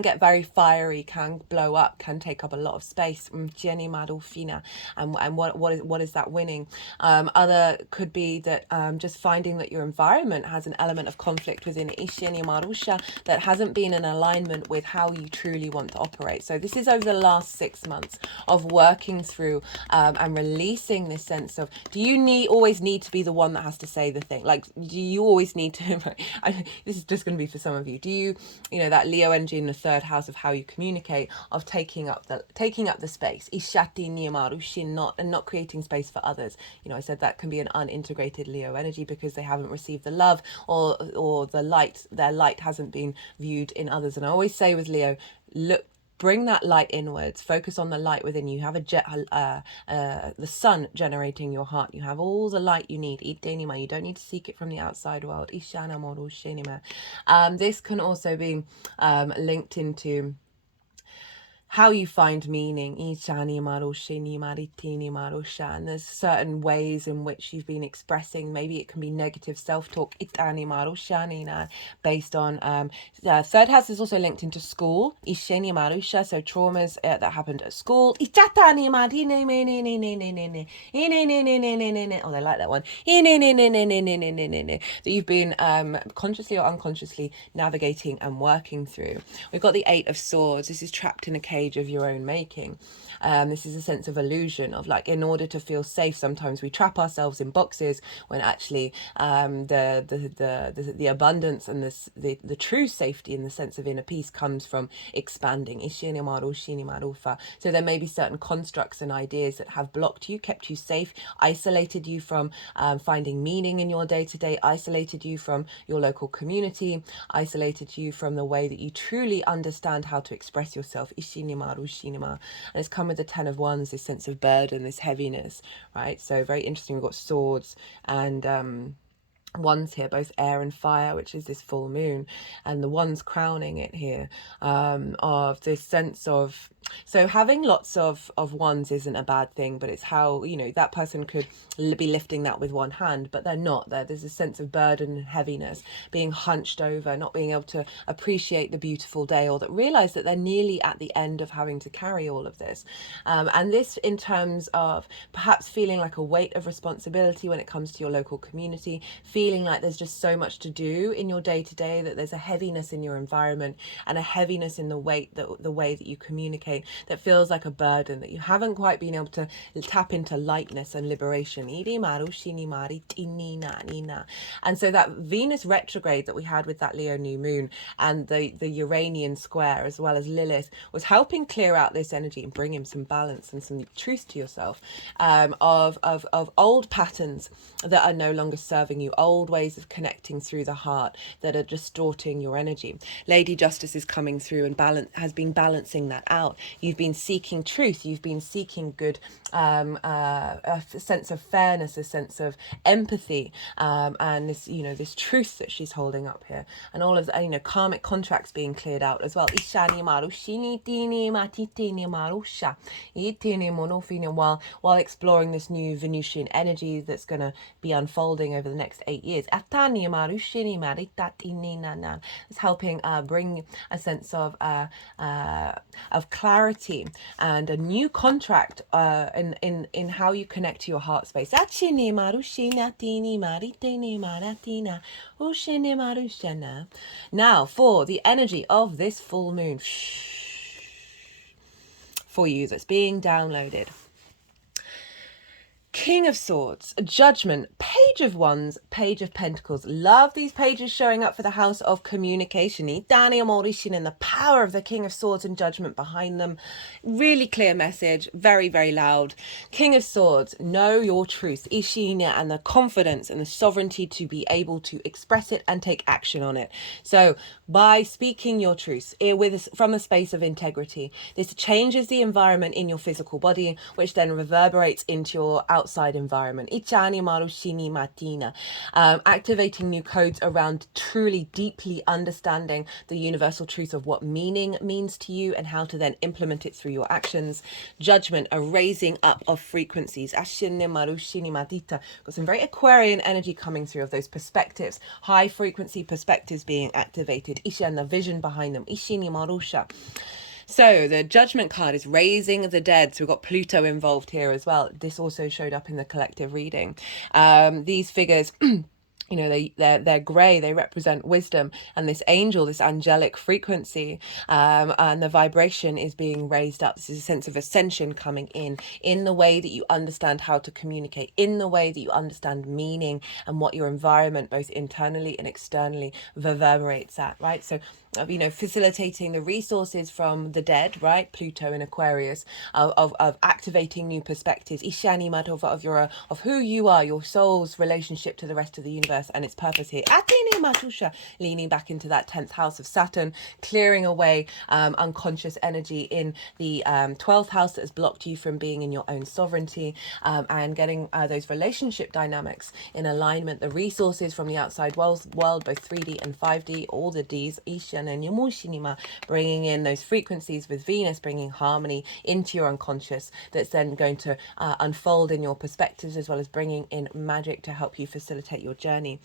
get very fiery, can blow up, can take up a lot of space. Jenny Madolfina, and what is that winning? Other could be that just finding that your environment has an element of conflict within Ishini Marusha that hasn't been in alignment with how you truly want to operate. So this is over the last 6 months of working through and releasing this sense of, do you always need to be the one that has to say the thing? Like, do you always need to, this is just going to be for some of you, do you that Leo energy in the third house of how you communicate, of taking up the space, ishati niyamarushin, not creating space for others. I said that can be an unintegrated Leo energy because they haven't received the love or the light, their light hasn't been viewed in others. And I always say with Leo, bring that light inwards, focus on the light within you. You have the sun generating your heart. You have all the light you need. You don't need to seek it from the outside world. This can also be linked into how you find meaning. And there's certain ways in which you've been expressing. Maybe it can be negative self-talk based on third house is also linked into school. So traumas that happened at school. Oh, they like that one. That you've been consciously or unconsciously navigating and working through. We've got the Eight of Swords. This is trapped in a cage of your own making. This is a sense of illusion of, like, in order to feel safe, sometimes we trap ourselves in boxes when actually the abundance and the true safety in the sense of inner peace comes from expanding. So there may be certain constructs and ideas that have blocked you, kept you safe, isolated you from finding meaning in your day-to-day, isolated you from your local community, isolated you from the way that you truly understand how to express yourself. And it's come with the Ten of Wands, this sense of burden, this heaviness, right? So very interesting. We've got swords and wands here, both air and fire, which is this full moon, and the wands crowning it here, of this sense of, so having lots of wands isn't a bad thing, but it's how, you know, that person could be lifting that with one hand, but they're not. There's a sense of burden and heaviness, being hunched over, not being able to appreciate the beautiful day, or that realize that they're nearly at the end of having to carry all of this. And this in terms of perhaps feeling like a weight of responsibility when it comes to your local community, feeling like there's just so much to do in your day-to-day, that there's a heaviness in your environment and a heaviness in the way that you communicate, that feels like a burden, that you haven't quite been able to tap into lightness and liberation. And so that Venus retrograde that we had with that Leo new moon and the Uranian square, as well as Lilith, was helping clear out this energy and bring in some balance and some truth to yourself, of old patterns that are no longer serving you, old ways of connecting through the heart that are distorting your energy. Lady Justice is coming through and has been balancing that out. You've been seeking truth, you've been seeking good, a sense of fairness, a sense of empathy, and this, you know, this truth that she's holding up here, and all of the, you know, karmic contracts being cleared out as well. While exploring this new Venusian energy that's going to be unfolding over the next 8 years. It's helping bring a sense of clarity and a new contract in how you connect to your heart space. Now for the energy of this full moon for you that's being downloaded. King of Swords, Judgment, Page of Wands, Page of Pentacles. Love these pages showing up for the house of communication. And the power of the King of Swords and Judgment behind them. Really clear message, very, very loud. King of Swords, know your truth. And the confidence and the sovereignty to be able to express it and take action on it. So by speaking your truth from a space of integrity, this changes the environment in your physical body, which then reverberates into your outside environment. Activating new codes around truly deeply understanding the universal truth of what meaning means to you and how to then implement it through your actions. Judgment, a raising up of frequencies. Got some very Aquarian energy coming through of those perspectives, high frequency perspectives being activated. And the vision behind them. So the Judgment card is raising the dead. So we've got Pluto involved here as well. This also showed up in the collective reading. These figures... you know, they're grey, they represent wisdom, and this angel, this angelic frequency, and the vibration is being raised up. This is a sense of ascension coming in the way that you understand how to communicate, in the way that you understand meaning and what your environment, both internally and externally, reverberates at, right? So, you know, facilitating the resources from the dead, right? Pluto in Aquarius, of activating new perspectives, of who you are, your soul's relationship to the rest of the universe, universe and its purpose here. Leaning back into that 10th house of Saturn, clearing away unconscious energy in the 12th house that has blocked you from being in your own sovereignty, and getting those relationship dynamics in alignment, the resources from the outside world, both 3D and 5D, all the Ds, Ishan and Yamushinima, bringing in those frequencies with Venus, bringing harmony into your unconscious, that's then going to unfold in your perspectives, as well as bringing in magic to help you facilitate your journey.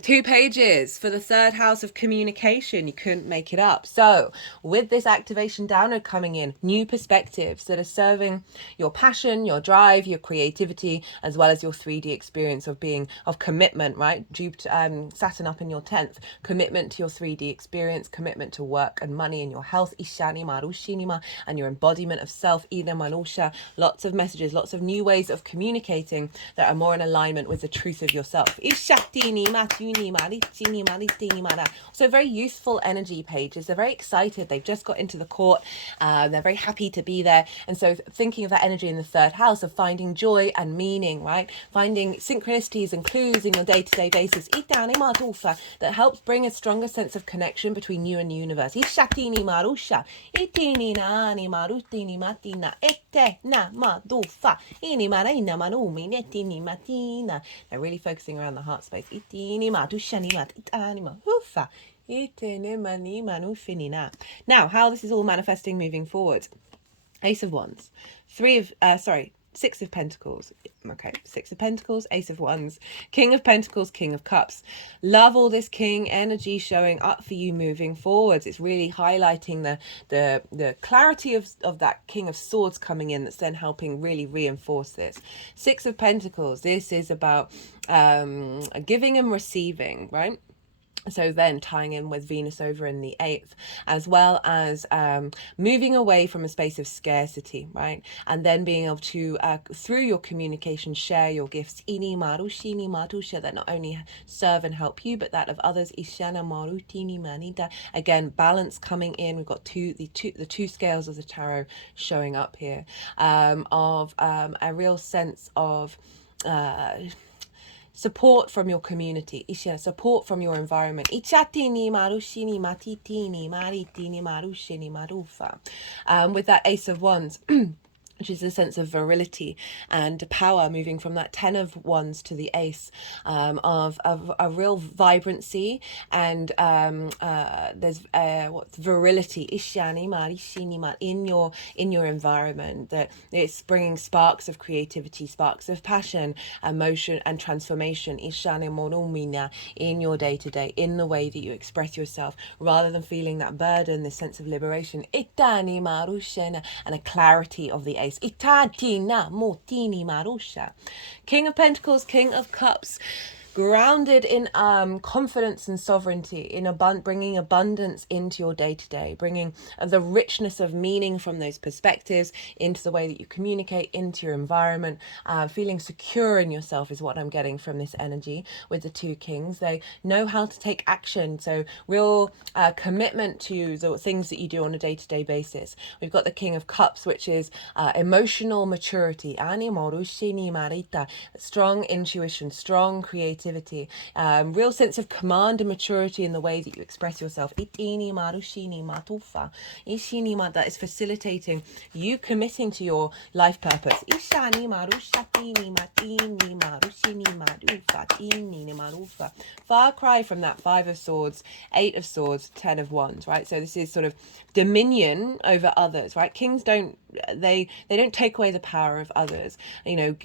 2 pages for the 3rd house of communication. You couldn't make it up. So with this activation download coming in, new perspectives that are serving your passion, your drive, your creativity, as well as your 3D experience of being, of commitment, right? Saturn up in your 10th, commitment to your 3D experience, commitment to work and money and your health, Ishani Marushinima, and your embodiment of self, Ida Manusha. Lots of messages, lots of new ways of communicating that are more in alignment with the truth of yourself. Ishatini Matu. So very useful energy pages. They're very excited. They've just got into the court. They're very happy to be there. And so thinking of that energy in the 3rd house of finding joy and meaning, right? Finding synchronicities and clues in your day-to-day basis. That helps bring a stronger sense of connection between you and the universe. They're really focusing around the heart space. Now, how this is all manifesting moving forward. Ace of Wands, 6 of Pentacles. Okay, 6 of Pentacles, Ace of Wands, King of Pentacles, King of Cups. Love all this King energy showing up for you moving forwards. It's really highlighting the clarity of that King of Swords coming in, that's then helping really reinforce this. 6 of Pentacles, this is about giving and receiving, right? So then tying in with Venus over in the 8th, as well as moving away from a space of scarcity, right? And then being able to, through your communication, share your gifts. Ini maru shini matusha, that not only serve and help you, but that of others. Ishana maru tini manita. Again, balance coming in. We've got the two scales of the tarot showing up here, of a real sense of support from your community, support from your environment. With that Ace of Wands, which is a sense of virility and power, moving from that 10 of Wands to the Ace, of a real vibrancy, and there's virility in your environment, that it's bringing sparks of creativity, sparks of passion, emotion and transformation in your day-to-day, in the way that you express yourself, rather than feeling that burden, this sense of liberation, and a clarity of the Ace. King of Pentacles, King of Cups, grounded in confidence and sovereignty, in bringing abundance into your day-to-day, bringing the richness of meaning from those perspectives into the way that you communicate, into your environment, feeling secure in yourself is what I'm getting from this energy with the 2 kings. They know how to take action, so real commitment to the things that you do on a day-to-day basis. We've got the King of Cups, which is emotional maturity, strong intuition, strong creativity, real sense of command and maturity in the way that you express yourself. That is facilitating you committing to your life purpose. Far cry from that 5 of Swords, 8 of Swords, 10 of Wands, right? So this is sort of dominion over others, right? Kings don't take away the power of others,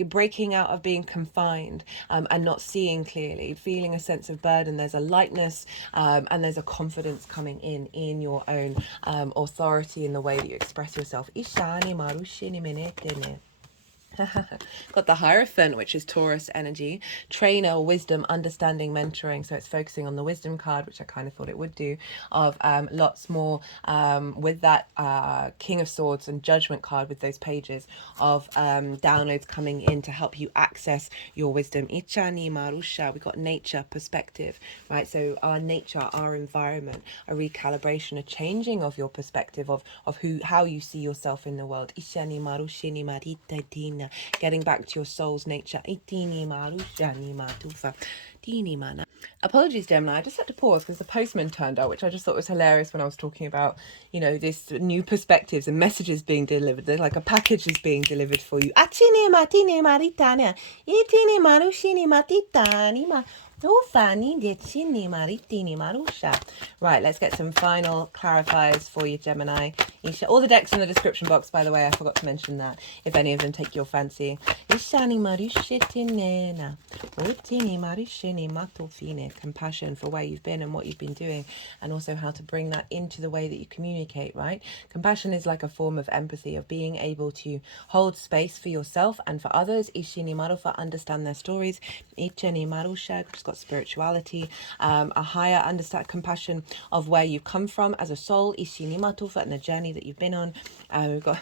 breaking out of being confined, and not seeing clearly, feeling a sense of burden. There's a lightness, and there's a confidence coming in your own authority in the way that you express yourself. Got the Hierophant, which is Taurus energy, trainer, wisdom, understanding, mentoring. So it's focusing on the wisdom card, which I kind of thought it would do, of lots more with that King of Swords and Judgment card, with those pages of downloads coming in to help you access your wisdom. Ichani Marusha, we got nature perspective, right? So our nature, our environment, a recalibration, a changing of your perspective of how you see yourself in the world. Ishani Marushini Marita Dina, getting back to your soul's nature. Apologies, Gemini. I just had to pause because the postman turned up, which I just thought was hilarious when I was talking about, you know, this new perspectives and messages being delivered. There's like a package is being delivered for you. Right, let's get some final clarifiers for you, Gemini. All the decks in the description box, by the way, I forgot to mention that, if any of them take your fancy. Compassion for where you've been and what you've been doing, and also how to bring that into the way that you communicate, right? Compassion is like a form of empathy, of being able to hold space for yourself and for others. For understand their stories. Just got spirituality, a higher understand compassion of where you've come from as a soul. And the journey that you've been on. We've got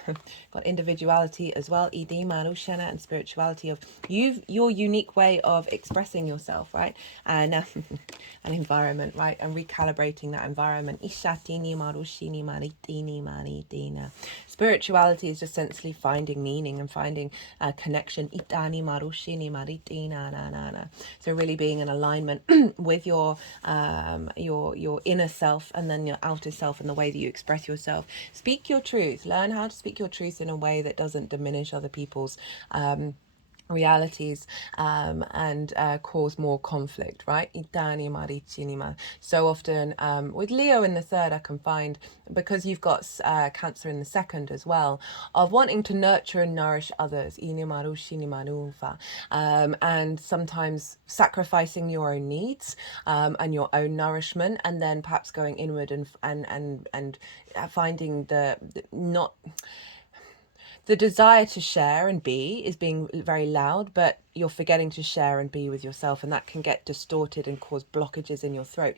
individuality as well. And spirituality of your unique way of expressing yourself, right? And an environment, right? And recalibrating that environment. Spirituality is just essentially finding meaning and finding connection. So really being in alignment with your inner self and then your outer self and the way that you express yourself. Speak your truth. Learn how to speak your truth in a way that doesn't diminish other people's realities and cause more conflict, right? So often with Leo in the third, I can find, because you've got Cancer in the second as well, of wanting to nurture and nourish others, and sometimes sacrificing your own needs and your own nourishment, and then perhaps going inward and finding the desire to share and be is being very loud, but you're forgetting to share and be with yourself, and that can get distorted and cause blockages in your throat.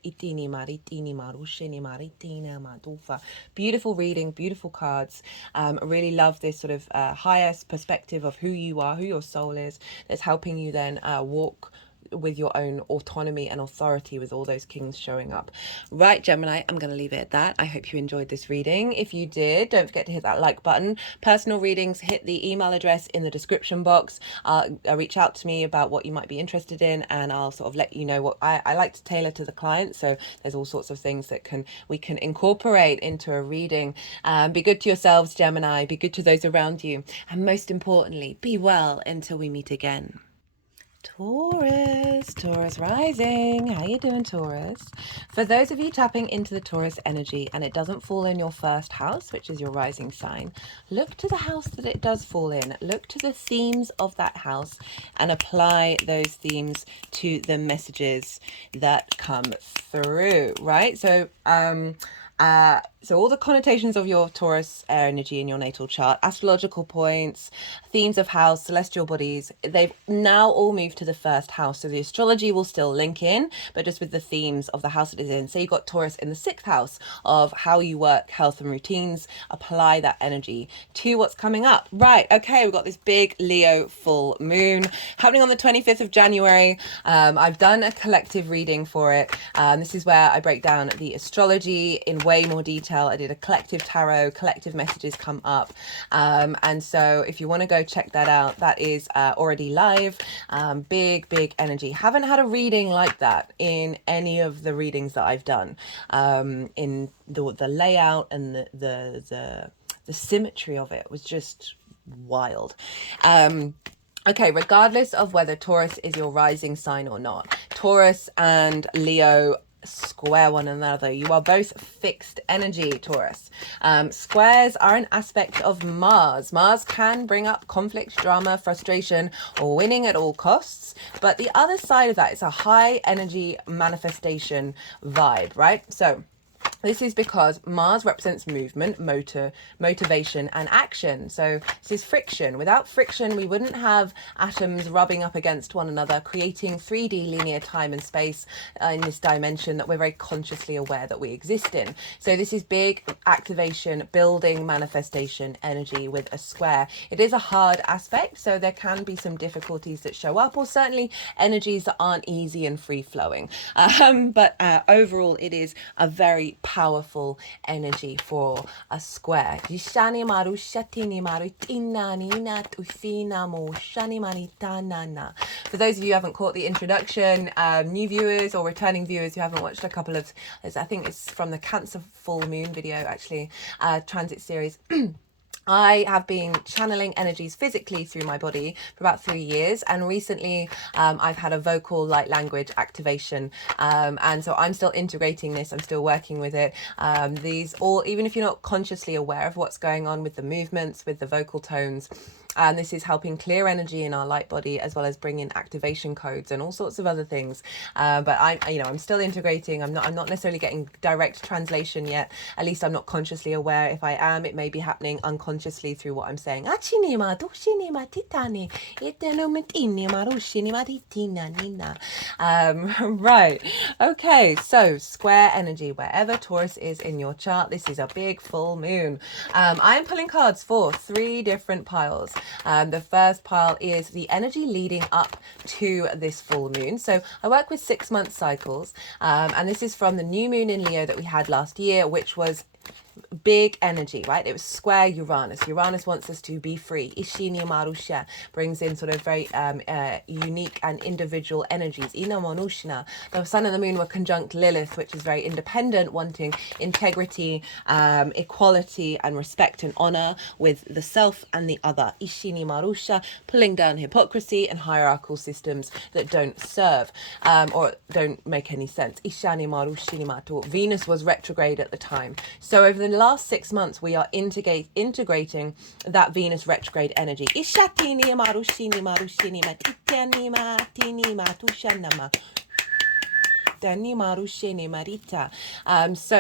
Beautiful reading, beautiful cards. I really love this sort of highest perspective of who you are, who your soul is, that's helping you then walk with your own autonomy and authority with all those kings showing up. Right, Gemini, I'm going to leave it at that. I hope you enjoyed this reading. If you did, don't forget to hit that like button. Personal readings, hit the email address in the description box. Reach out to me about what you might be interested in, and I'll sort of let you know what I like to tailor to the client. So there's all sorts of things that we can incorporate into a reading. Be good to yourselves, Gemini. Be good to those around you. And most importantly, be well until we meet again. Taurus rising. How you doing, Taurus? For those of you tapping into the Taurus energy and it doesn't fall in your first house, which is your rising sign, look to the house that it does fall in. Look to the themes of that house and apply those themes to the messages that come through, right? So all the connotations of your Taurus energy in your natal chart, astrological points, themes of house, celestial bodies, they've now all moved to the first house. So the astrology will still link in, but just with the themes of the house it is in. So you've got Taurus in the sixth house of how you work, health and routines. Apply that energy to what's coming up. Right, okay, we've got this big Leo full moon happening on the 25th of January. I've done a collective reading for it. This is where I break down the astrology in way more detail. I did a collective tarot, collective messages come up. And so if you want to go check that out, that is already live. Big energy. Haven't had a reading like that in any of the readings that I've done. In the layout and the symmetry of it was just wild. Okay, regardless of whether Taurus is your rising sign or not, Taurus and Leo square one another. You are both fixed energy, Taurus. Squares are an aspect of Mars. Mars can bring up conflict, drama, frustration, or winning at all costs. But the other side of that is a high energy manifestation vibe, right? So this is because Mars represents movement, motivation, and action. So this is friction. Without friction, we wouldn't have atoms rubbing up against one another, creating 3D linear time and space in this dimension that we're very consciously aware that we exist in. So this is big activation, building, manifestation energy with a square. It is a hard aspect, so there can be some difficulties that show up, or certainly energies that aren't easy and free flowing. But overall, it is a very powerful energy for a square. For those of you who haven't caught the introduction, new viewers or returning viewers who haven't watched a couple of, I think it's from the Cancer full moon video actually, transit series. I have been channeling energies physically through my body for about 3 years, and recently I've had a vocal light language activation, and so I'm still integrating this. I'm still working with it. These all, even if you're not consciously aware of what's going on with the movements, with the vocal tones, and this is helping clear energy in our light body, as well as bring in activation codes and all sorts of other things. But I'm still integrating. I'm not necessarily getting direct translation yet. At least I'm not consciously aware. If I am, it may be happening unconsciously through what I'm saying. Right. Okay. So square energy, wherever Taurus is in your chart, this is a big full moon. I am pulling cards for 3 different piles. The first pile is the energy leading up to this full moon. So I work with 6-month cycles, and this is from the new moon in Leo that we had last year, which was big energy, right? It was square Uranus. Uranus wants us to be free. Ishini Marusha brings in sort of very unique and individual energies. Ina Manushna. The sun and the moon were conjunct Lilith, which is very independent, wanting integrity, equality and respect and honor with the self and the other. Ishini Marusha, pulling down hypocrisy and hierarchical systems that don't serve or don't make any sense. Ishani Marushini Matu. Venus was retrograde at the time. So over the last 6 months, we are integrating that Venus retrograde energy. So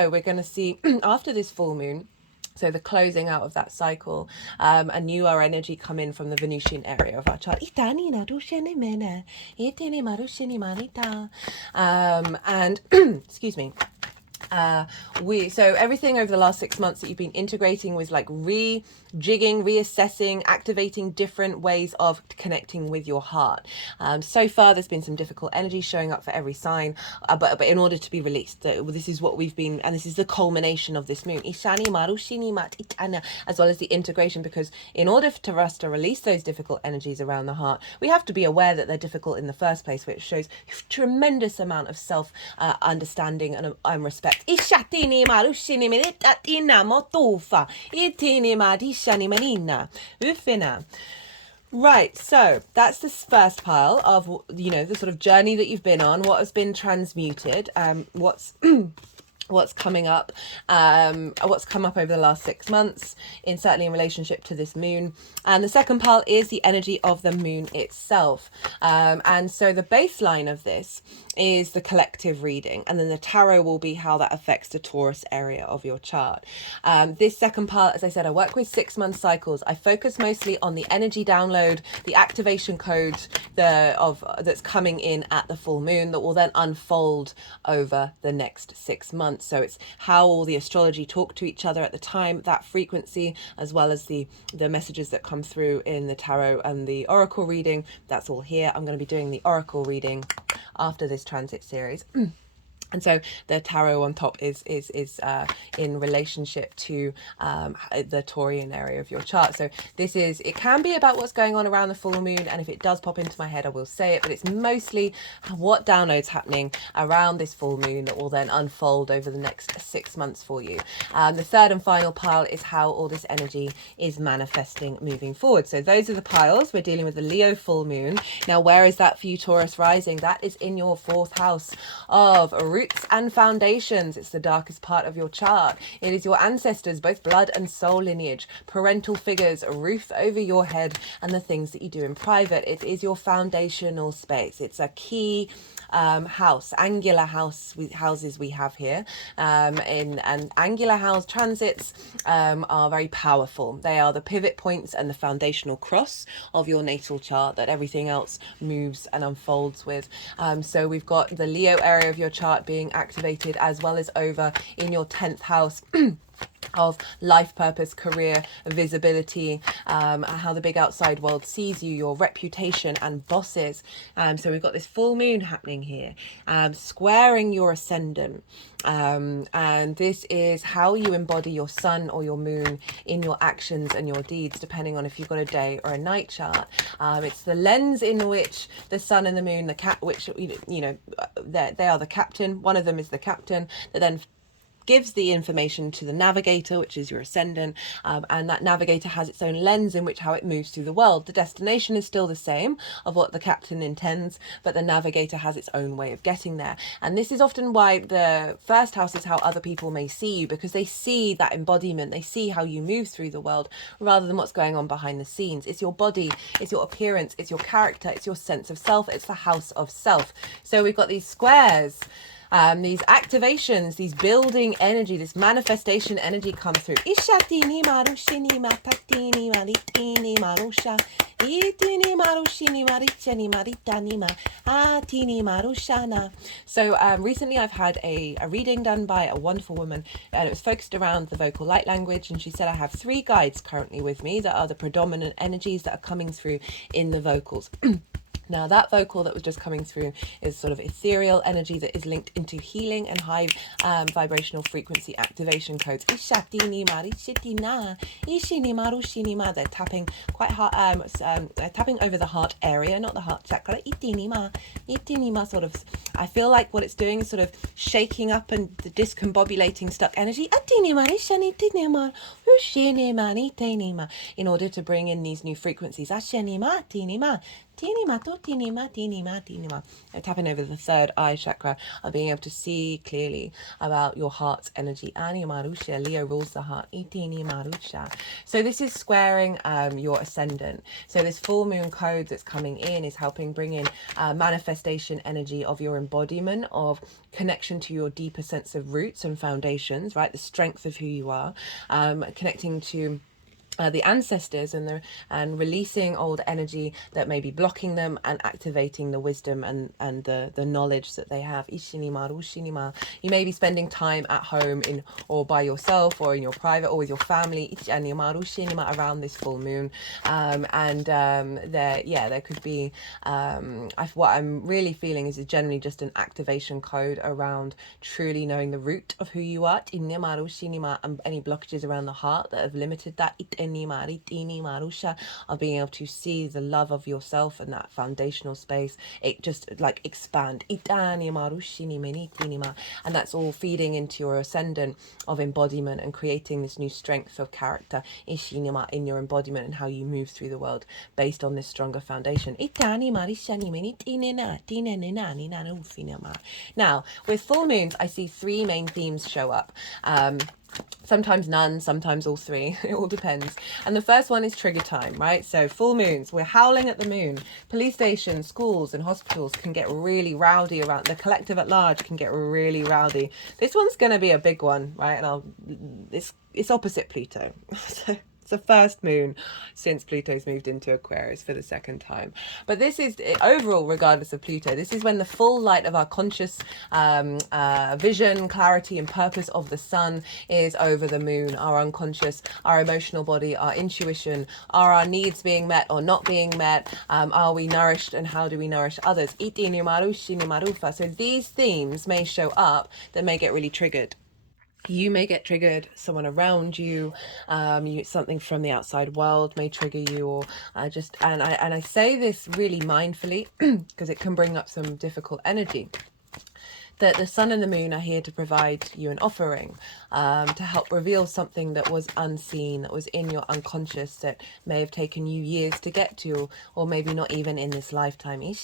we're going to see after this full moon, so the closing out of that cycle, a newer energy come in from the Venusian area of our chart. And excuse me. So everything over the last 6 months that you've been integrating was like rejigging, reassessing, activating different ways of connecting with your heart. So far there's been some difficult energy showing up for every sign, but in order to be released, this is what we've been, and this is the culmination of this moon, as well as the integration, because in order for us to release those difficult energies around the heart, we have to be aware that they're difficult in the first place, which shows tremendous amount of self understanding and respect. Ishatini marushini meritatina motufa. Itini marishani marina. Ufina. Right, so that's the first pile of, the sort of journey that you've been on, what has been transmuted, what's coming up, what's come up over the last 6 months, certainly in relationship to this moon. And the second pile is the energy of the moon itself. And so the baseline of this is the collective reading, and then the tarot will be how that affects the Taurus area of your chart. This second part, as I said, I work with 6-month cycles. I focus mostly on the energy download, the activation code that's coming in at the full moon that will then unfold over the next 6 months. So it's how all the astrology talk to each other at the time, that frequency, as well as the messages that come through in the tarot and the oracle reading. That's all here. I'm going to be doing the oracle reading after this transit series. And so the tarot on top is in relationship to the Taurian area of your chart. So it can be about what's going on around the full moon, and if it does pop into my head, I will say it, but it's mostly what downloads happening around this full moon that will then unfold over the next 6 months for you. The third and final pile is how all this energy is manifesting moving forward. So those are the piles. We're dealing with the Leo full moon. Now, where is that for you, Taurus rising? That is in your 4th house of roots and foundations. It's the darkest part of your chart. It is your ancestors, both blood and soul lineage, parental figures, a roof over your head, and the things that you do in private. It is your foundational space. It's a key house, angular houses we have here. And angular house transits are very powerful. They are the pivot points and the foundational cross of your natal chart that everything else moves and unfolds with. So we've got the Leo area of your chart being activated, as well as over in your 10th house of life purpose, career, visibility, how the big outside world sees you, your reputation and bosses. So we've got this full moon happening here, squaring your ascendant. And this is how you embody your sun or your moon in your actions and your deeds, depending on if you've got a day or a night chart. It's the lens in which the sun and the moon, which, they are the captain. One of them is the captain that then gives the information to the navigator, which is your ascendant, and that navigator has its own lens in which how it moves through the world. The destination is still the same of what the captain intends, but the navigator has its own way of getting there. And this is often why the first house is how other people may see you, because they see that embodiment, they see how you move through the world rather than what's going on behind the scenes. It's your body, it's your appearance, it's your character, it's your sense of self, it's the house of self. So we've got these squares, these activations, these building energy, this manifestation energy come through. Ishatini marushini matatini maritini marusha. Itini marushini marichani maritanima. Atini marushana. So recently I've had a reading done by a wonderful woman, and it was focused around the vocal light language, and she said I have 3 guides currently with me that are the predominant energies that are coming through in the vocals. Now, that vocal that was just coming through is sort of ethereal energy that is linked into healing and high vibrational frequency activation codes. They're tapping quite hard, they're tapping over the heart area, not the heart chakra. Sort of, I feel like what it's doing is sort of shaking up and discombobulating stuck energy in order to bring in these new frequencies. Tapping over the 3rd eye chakra of being able to see clearly about your heart's energy. Leo rules the heart. So this is squaring your ascendant. So this full moon code that's coming in is helping bring in manifestation energy of your embodiment, of connection to your deeper sense of roots and foundations, right? The strength of who you are, connecting to the ancestors and releasing old energy that may be blocking them and activating the wisdom and the knowledge that they have. You may be spending time at home or by yourself or in your private or with your family around this full moon, there could be what I'm really feeling is generally just an activation code around truly knowing the root of who you are, and any blockages around the heart that have limited that of being able to see the love of yourself and that foundational space. It just like expand, and that's all feeding into your ascendant of embodiment and creating this new strength of character in your embodiment and how you move through the world based on this stronger foundation. Now, with full moons, I see 3 main themes show up. Sometimes none, sometimes all 3. It all depends. And the first one is trigger time, right? So full moons, we're howling at the moon. Police stations, schools and hospitals can get really rowdy around. The collective at large can get really rowdy. This one's going to be a big one, right? And it's opposite Pluto. So it's the first moon since Pluto's moved into Aquarius for the 2nd time. But this is overall, regardless of Pluto, this is when the full light of our conscious vision, clarity and purpose of the sun is over the moon. Our unconscious, our emotional body, our intuition, are our needs being met or not being met? Are we nourished and how do we nourish others? So these themes may show up that may get really triggered. You may get triggered, someone around you, something from the outside world may trigger you, or I say this really mindfully because it can bring up some difficult energy. That the sun and the moon are here to provide you an offering, to help reveal something that was unseen, that was in your unconscious, that may have taken you years to get to, or maybe not even in this lifetime. And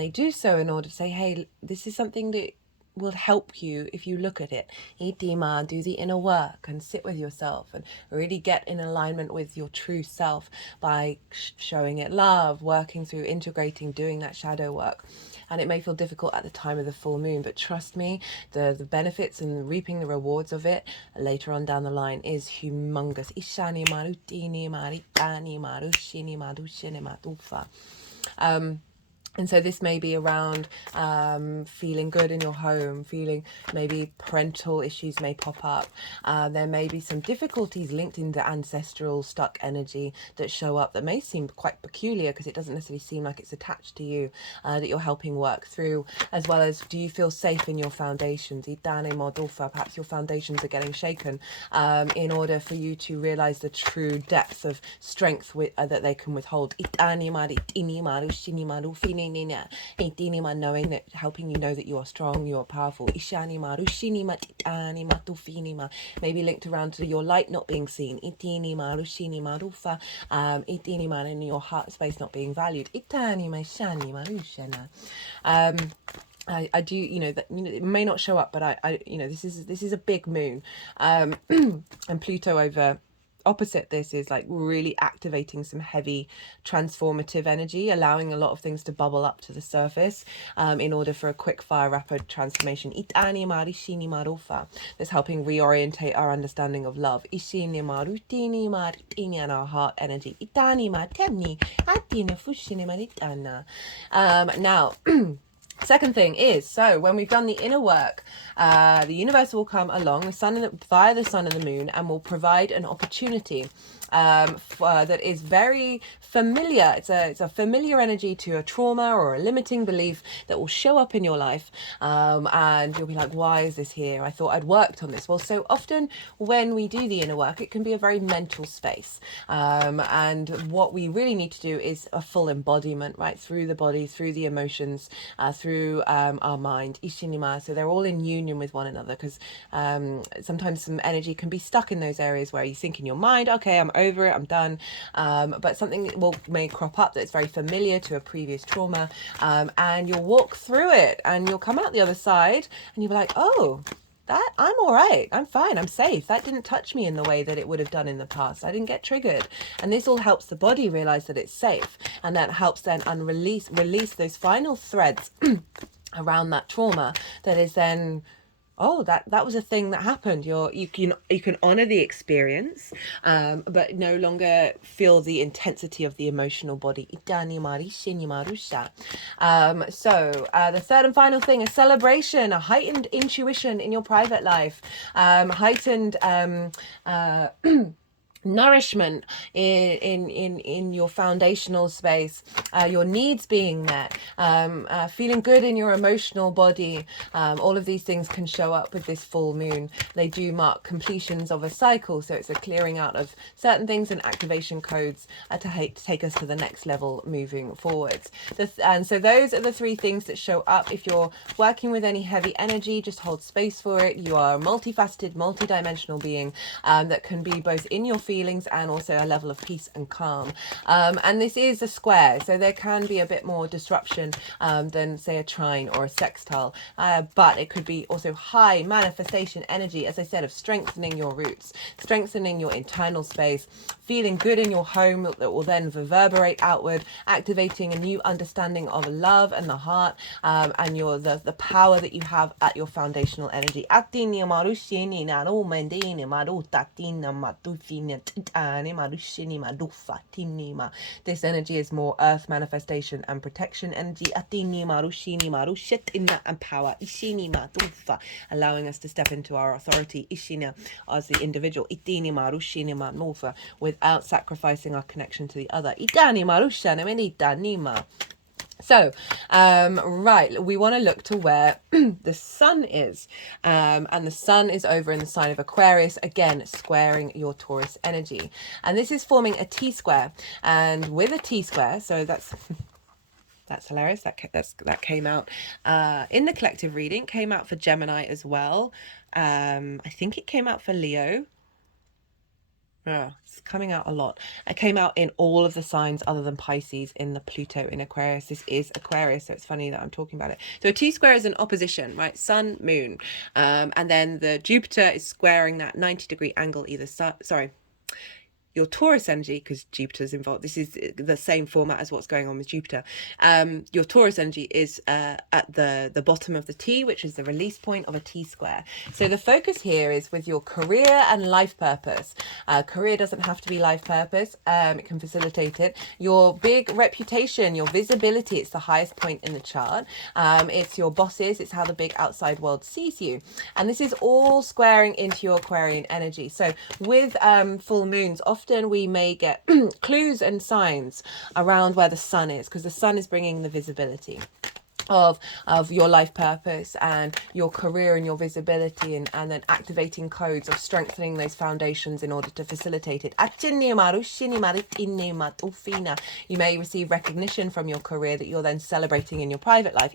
they do so in order to say, hey, this is something that will help you if you look at it. Itima, do the inner work and sit with yourself and really get in alignment with your true self by showing it love, working through, integrating, doing that shadow work. And it may feel difficult at the time of the full moon, but trust me, the benefits and reaping the rewards of it later on down the line is humongous. Ishani marutini maritani marushini marushini matufa. And so this may be around feeling good in your home, feeling maybe parental issues may pop up. There may be some difficulties linked into ancestral stuck energy that show up that may seem quite peculiar because it doesn't necessarily seem like it's attached to you, that you're helping work through, as well as do you feel safe in your foundations? Perhaps your foundations are getting shaken in order for you to realize the true depth of strength that they can withhold. Knowing that, helping you know that you are strong, you are powerful. Maybe linked around to your light not being seen. In your heart space not being valued. I do, that it may not show up, but I this is a big moon, and Pluto over opposite this is like really activating some heavy transformative energy, allowing a lot of things to bubble up to the surface in order for a quick fire rapid transformation. That's helping reorientate our understanding of love and our heart energy. Now second thing is, so when we've done the inner work, the universe will come along via the sun and the moon and will provide an opportunity that is very familiar. It's a familiar energy to a trauma or a limiting belief that will show up in your life, and you'll be like, why is this here? I thought I'd worked on this. Well, so often when we do the inner work, it can be a very mental space, and what we really need to do is a full embodiment, right, through the body, through the emotions, through our mind, Ishinima. So they're all in union with one another, because sometimes some energy can be stuck in those areas where you think in your mind, okay, I'm over it, I'm done, but something may crop up that's very familiar to a previous trauma, and you'll walk through it and you'll come out the other side and you'll be like, oh, that I'm all right, I'm fine, I'm safe, that didn't touch me in the way that it would have done in the past, I didn't get triggered. And this all helps the body realize that it's safe, and that helps then release those final threads around that trauma that is then, oh, that was a thing that happened. You can honor the experience, but no longer feel the intensity of the emotional body. So the third and final thing is celebration, a heightened intuition in your private life, heightened nourishment in your foundational space, your needs being met, feeling good in your emotional body. All of these things can show up with this full moon. They do mark completions of a cycle, so it's a clearing out of certain things and activation codes to take us to the next level moving forwards. And so those are the three things that show up. If you're working with any heavy energy, just hold space for it. You are a multifaceted, multidimensional being that can be both in your feelings and also a level of peace and calm. And this is a square, so there can be a bit more disruption than, say, a trine or a sextile. But it could be also high manifestation energy, as I said, of strengthening your roots, strengthening your internal space, feeling good in your home that will then reverberate outward, activating a new understanding of love and the heart, and the power that you have at your foundational energy. This energy is more earth manifestation and protection energy, and power, allowing us to step into our authority as the individual, without sacrificing our connection to the other. So, right, we want to look to where the sun is, and the sun is over in the sign of Aquarius, again, squaring your Taurus energy. And this is forming a T-square, and with a T-square, so that's hilarious, that came out in the collective reading, came out for Gemini as well. I think it came out for Leo. It's coming out a lot. It came out in all of the signs other than Pisces in the Pluto in Aquarius. This is Aquarius, so it's funny that I'm talking about it. So a T-square is an opposition, right? Sun, moon. And then the Jupiter is squaring that 90-degree angle either side. Sorry. your Taurus energy, because Jupiter's involved, this is the same format as what's going on with Jupiter. Your Taurus energy is at the bottom of the T, which is the release point of a T square. So the focus here is with your career and life purpose. Career doesn't have to be life purpose. It can facilitate it. Your big reputation, your visibility, it's the highest point in the chart. It's your bosses, it's how the big outside world sees you. And this is all squaring into your Aquarian energy. So with full moons, often we may get clues and signs around where the sun is, because the sun is bringing the visibility of your life purpose and your career and your visibility, and then activating codes of strengthening those foundations in order to facilitate it. You may receive recognition from your career that you're then celebrating in your private life.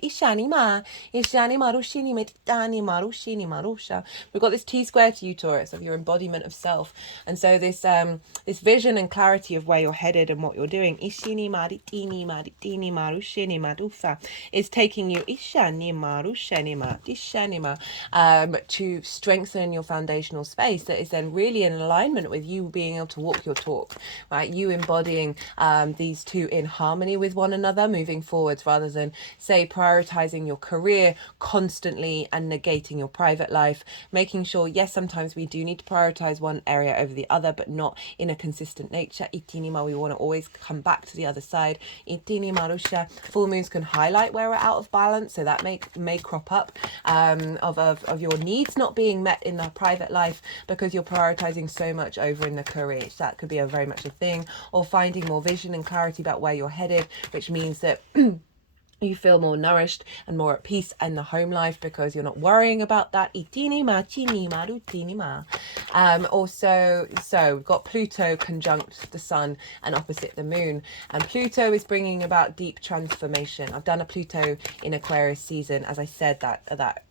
We've got this T square to you, Taurus, of your embodiment of self. And so this this vision and clarity of where you're headed and what you're doing is taking you to strengthen your foundational space that is then really in alignment with you being able to walk your talk, right? You embodying these two in harmony with one another moving forwards, rather than, say, prioritizing your career constantly and negating your private life, making sure, yes, sometimes we do need to prioritize one area over the other, but not in a consistent nature. We want to always come back to the other side. Full moons can highlight where we're out of balance, so that may crop up of your needs not being met in the private life because you're prioritizing so much over in the career. So that could be a very much a thing, or finding more vision and clarity about where you're headed, which means that you feel more nourished and more at peace in the home life because you're not worrying about that. Also, so we've got Pluto conjunct the sun and opposite the moon, and Pluto is bringing about deep transformation. I've done a Pluto in Aquarius season. As I said, that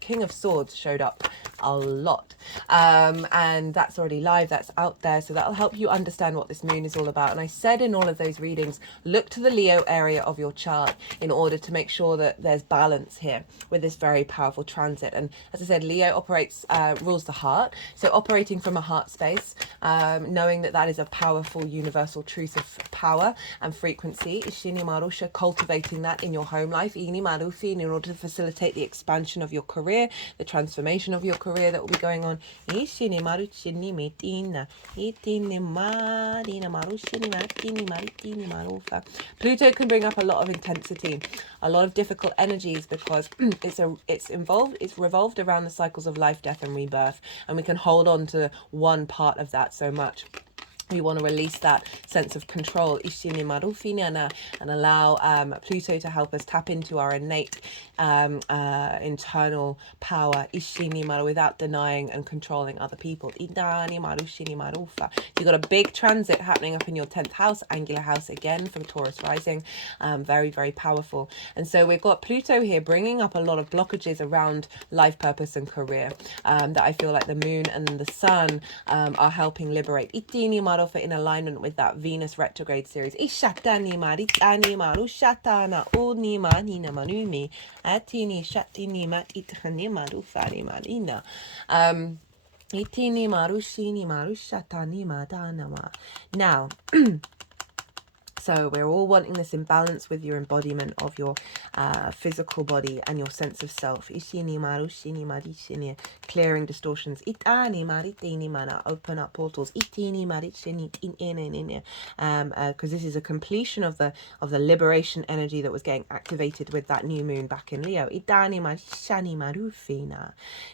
King of Swords showed up a lot, and that's already live, that's out there, so that'll help you understand what this moon is all about. And I said in all of those readings, look to the Leo area of your chart in order to make sure that there's balance here with this very powerful transit. And as I said, Leo operates rules the heart, so operating from a heart space, knowing that that is a powerful universal truth of power and frequency, cultivating that in your home life in order to facilitate the expansion of your career, the transformation of your career that will be going on. Pluto can bring up a lot of intensity, a lot of difficult energies, because it's revolved around the cycles of life, death and rebirth, and we can hold on to one part of that so much. We want to release that sense of control and allow Pluto to help us tap into our innate internal power without denying and controlling other people. You've got a big transit happening up in your 10th house, angular house again from Taurus rising. Very, very powerful. And so we've got Pluto here bringing up a lot of blockages around life purpose and career that I feel like the moon and the sun are helping liberate. In alignment with that Venus retrograde series. Now, so we're all wanting this imbalance with your embodiment of your physical body and your sense of self. Clearing distortions. Open up portals. Because this is a completion of the liberation energy that was getting activated with that new moon back in Leo.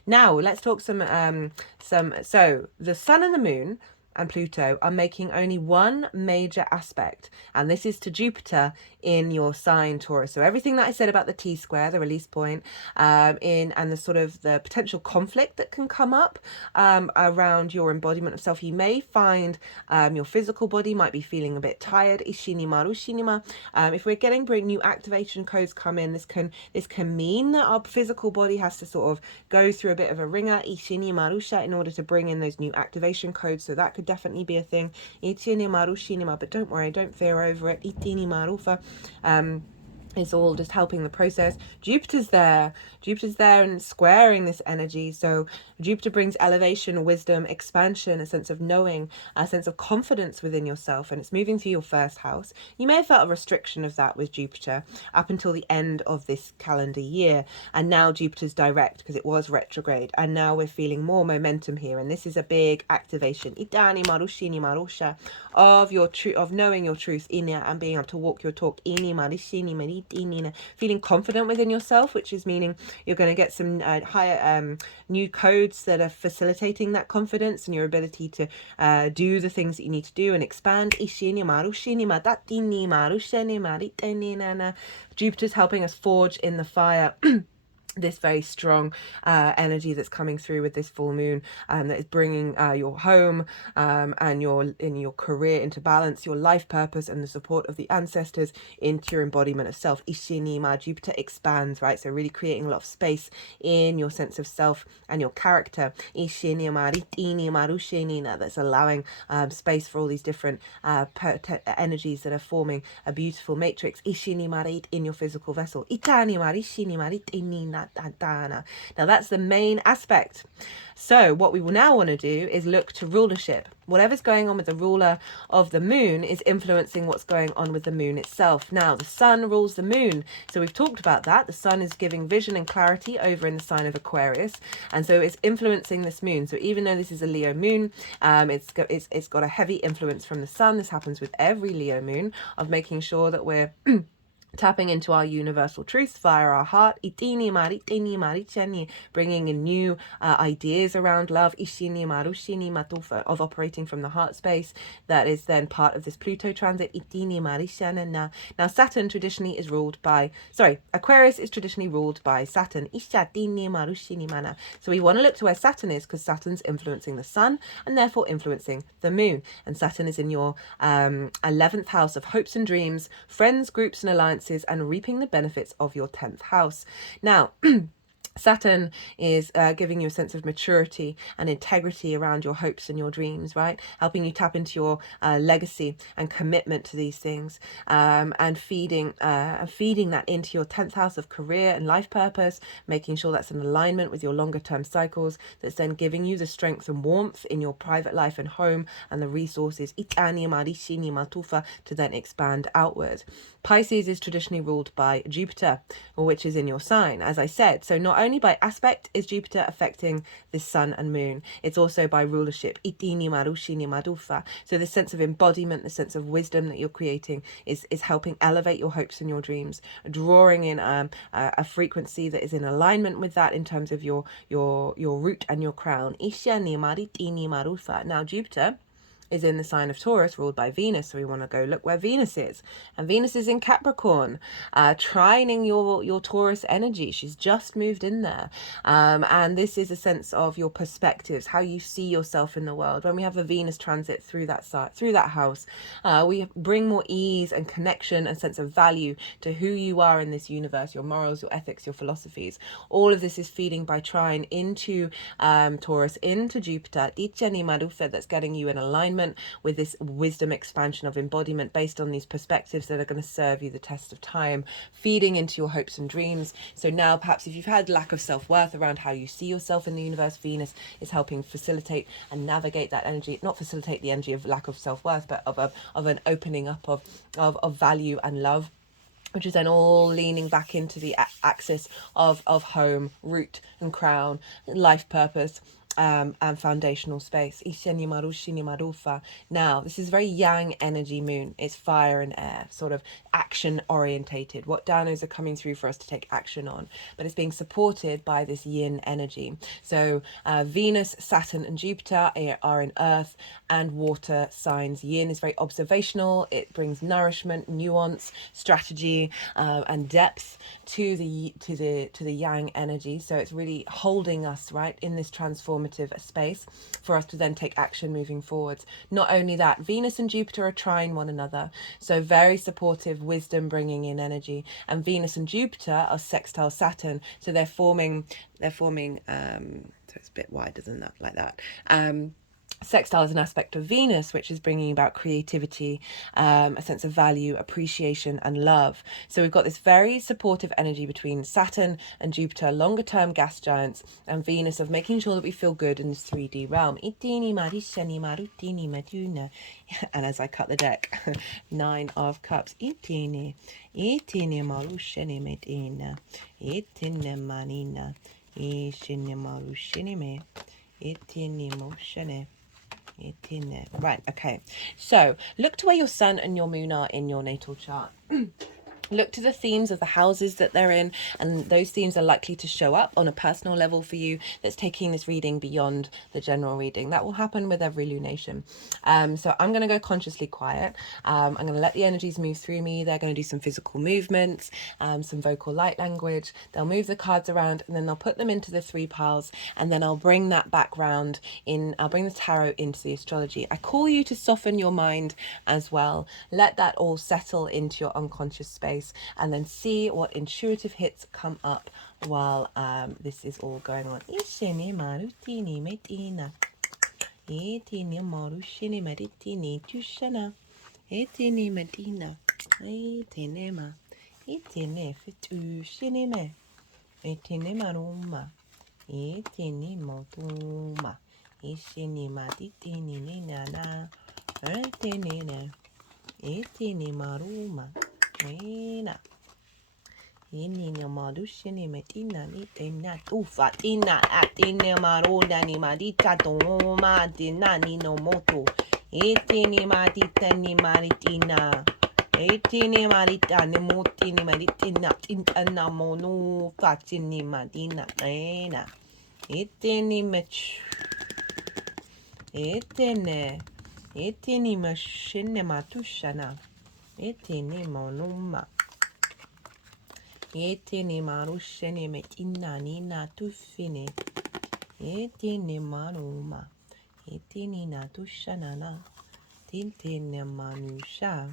Now let's talk some. So the sun and the moon and Pluto are making only one major aspect, and this is to Jupiter in your sign Taurus. So everything that I said about the T square, the release point, and the sort of the potential conflict that can come up around your embodiment of self. You may find your physical body might be feeling a bit tired. If we're getting new activation codes come in, this can mean that our physical body has to sort of go through a bit of a ringer in order to bring in those new activation codes. So that could definitely be a thing. But don't worry, don't fear over it. It's all just helping the process. Jupiter's there and squaring this energy. So Jupiter brings elevation, wisdom, expansion, a sense of knowing, a sense of confidence within yourself, and it's moving through your first house. You may have felt a restriction of that with Jupiter up until the end of this calendar year, and now Jupiter's direct because it was retrograde, and now we're feeling more momentum here, and this is a big activation Itani marushini marusha of your truth, of knowing your truth and being able to walk your talk, feeling confident within yourself, which is meaning you're going to get some higher new codes that are facilitating that confidence and your ability to do the things that you need to do and expand. Jupiter's helping us forge in the fire this very strong energy that's coming through with this full moon, that is bringing your home and your career into balance, your life purpose and the support of the ancestors into your embodiment of self. Ishinima, Jupiter expands, right? So really creating a lot of space in your sense of self and your character. Ishinima, ritinima, rushinina, that's allowing space for all these different energies that are forming a beautiful matrix. Ishinima in your physical vessel. Itanima, rishinima, ritinina. Now that's the main aspect. So what we will now want to do is look to rulership. Whatever's going on with the ruler of the moon is influencing what's going on with the moon itself. Now the sun rules the moon, so we've talked about that. The sun is giving vision and clarity over in the sign of Aquarius, and so it's influencing this moon. So even though this is a Leo moon, it's got a heavy influence from the sun. This happens with every Leo moon, of making sure that we're tapping into our universal truths via our heart, bringing in new ideas around love, of operating from the heart space. That is then part of this Pluto transit. Now Saturn traditionally is ruled by, Aquarius is traditionally ruled by Saturn. So we want to look to where Saturn is, because Saturn's influencing the sun and therefore influencing the moon. And Saturn is in your 11th house of hopes and dreams, friends, groups and alliances, and reaping the benefits of your 10th house. Now, Saturn is giving you a sense of maturity and integrity around your hopes and your dreams, right? Helping you tap into your legacy and commitment to these things, and feeding that into your 10th house of career and life purpose, making sure that's in alignment with your longer term cycles, that's then giving you the strength and warmth in your private life and home and the resources to then expand outward. Pisces is traditionally ruled by Jupiter, which is in your sign, as I said. So not only by aspect is Jupiter affecting this sun and moon, it's also by rulership. So the sense of embodiment, the sense of wisdom that you're creating is helping elevate your hopes and your dreams, drawing in a frequency that is in alignment with that in terms of your root and your crown. Now Jupiter is in the sign of Taurus, ruled by Venus. So we want to go look where Venus is. And Venus is in Capricorn, trining your Taurus energy. She's just moved in there. And this is a sense of your perspectives, how you see yourself in the world. When we have a Venus transit through that house, we bring more ease and connection and sense of value to who you are in this universe, your morals, your ethics, your philosophies. All of this is feeding by trine into Taurus, into Jupiter, that's getting you in alignment with this wisdom expansion of embodiment based on these perspectives that are going to serve you the test of time, feeding into your hopes and dreams. So now perhaps if you've had lack of self-worth around how you see yourself in the universe, Venus is helping facilitate and navigate that energy, not facilitate the energy of lack of self-worth, but of an opening up of value and love, which is then all leaning back into the axis of home, root and crown, life purpose, and foundational space. Now, this is very yang energy moon. It's fire and air, sort of action orientated. What downloads are coming through for us to take action on, but it's being supported by this yin energy. So Venus, Saturn and Jupiter are in earth and water signs. Yin is very observational. It brings nourishment, nuance, strategy, and depth to the yang energy. So it's really holding us right in this transformative space for us to then take action moving forwards. Not only that, Venus and Jupiter are trying one another, so very supportive, wisdom bringing in energy, and Venus and Jupiter are sextile Saturn, so they're forming so it's a bit wider than that, like that. sextile is an aspect of Venus, which is bringing about creativity, a sense of value, appreciation, and love. So we've got this very supportive energy between Saturn and Jupiter, longer term gas giants, and Venus of making sure that we feel good in this 3D realm. And as I cut the deck, 9 of Cups. Right, okay. So look to where your sun and your moon are in your natal chart. Look to the themes of the houses that they're in, and those themes are likely to show up on a personal level for you that's taking this reading beyond the general reading. That will happen with every lunation. So I'm going to go consciously quiet. I'm going to let the energies move through me. They're going to do some physical movements, some vocal light language. They'll move the cards around, and then they'll put them into the 3 piles, and then I'll bring that background in. I'll bring the tarot into the astrology. I call you to soften your mind as well. Let that all settle into your unconscious space, and then see what intuitive hits come up while this is all going on. Ini marushini metina ni tena tufa tina atine maroda ni marita toma tina ni no moto etini matita ni maritina etini marita ni moti ni maritina tinta mono fatini madina ena etini mech etini machine matushana etini monuma etini marushene metina nina tufine etini manuma etini natushanana tintine manusha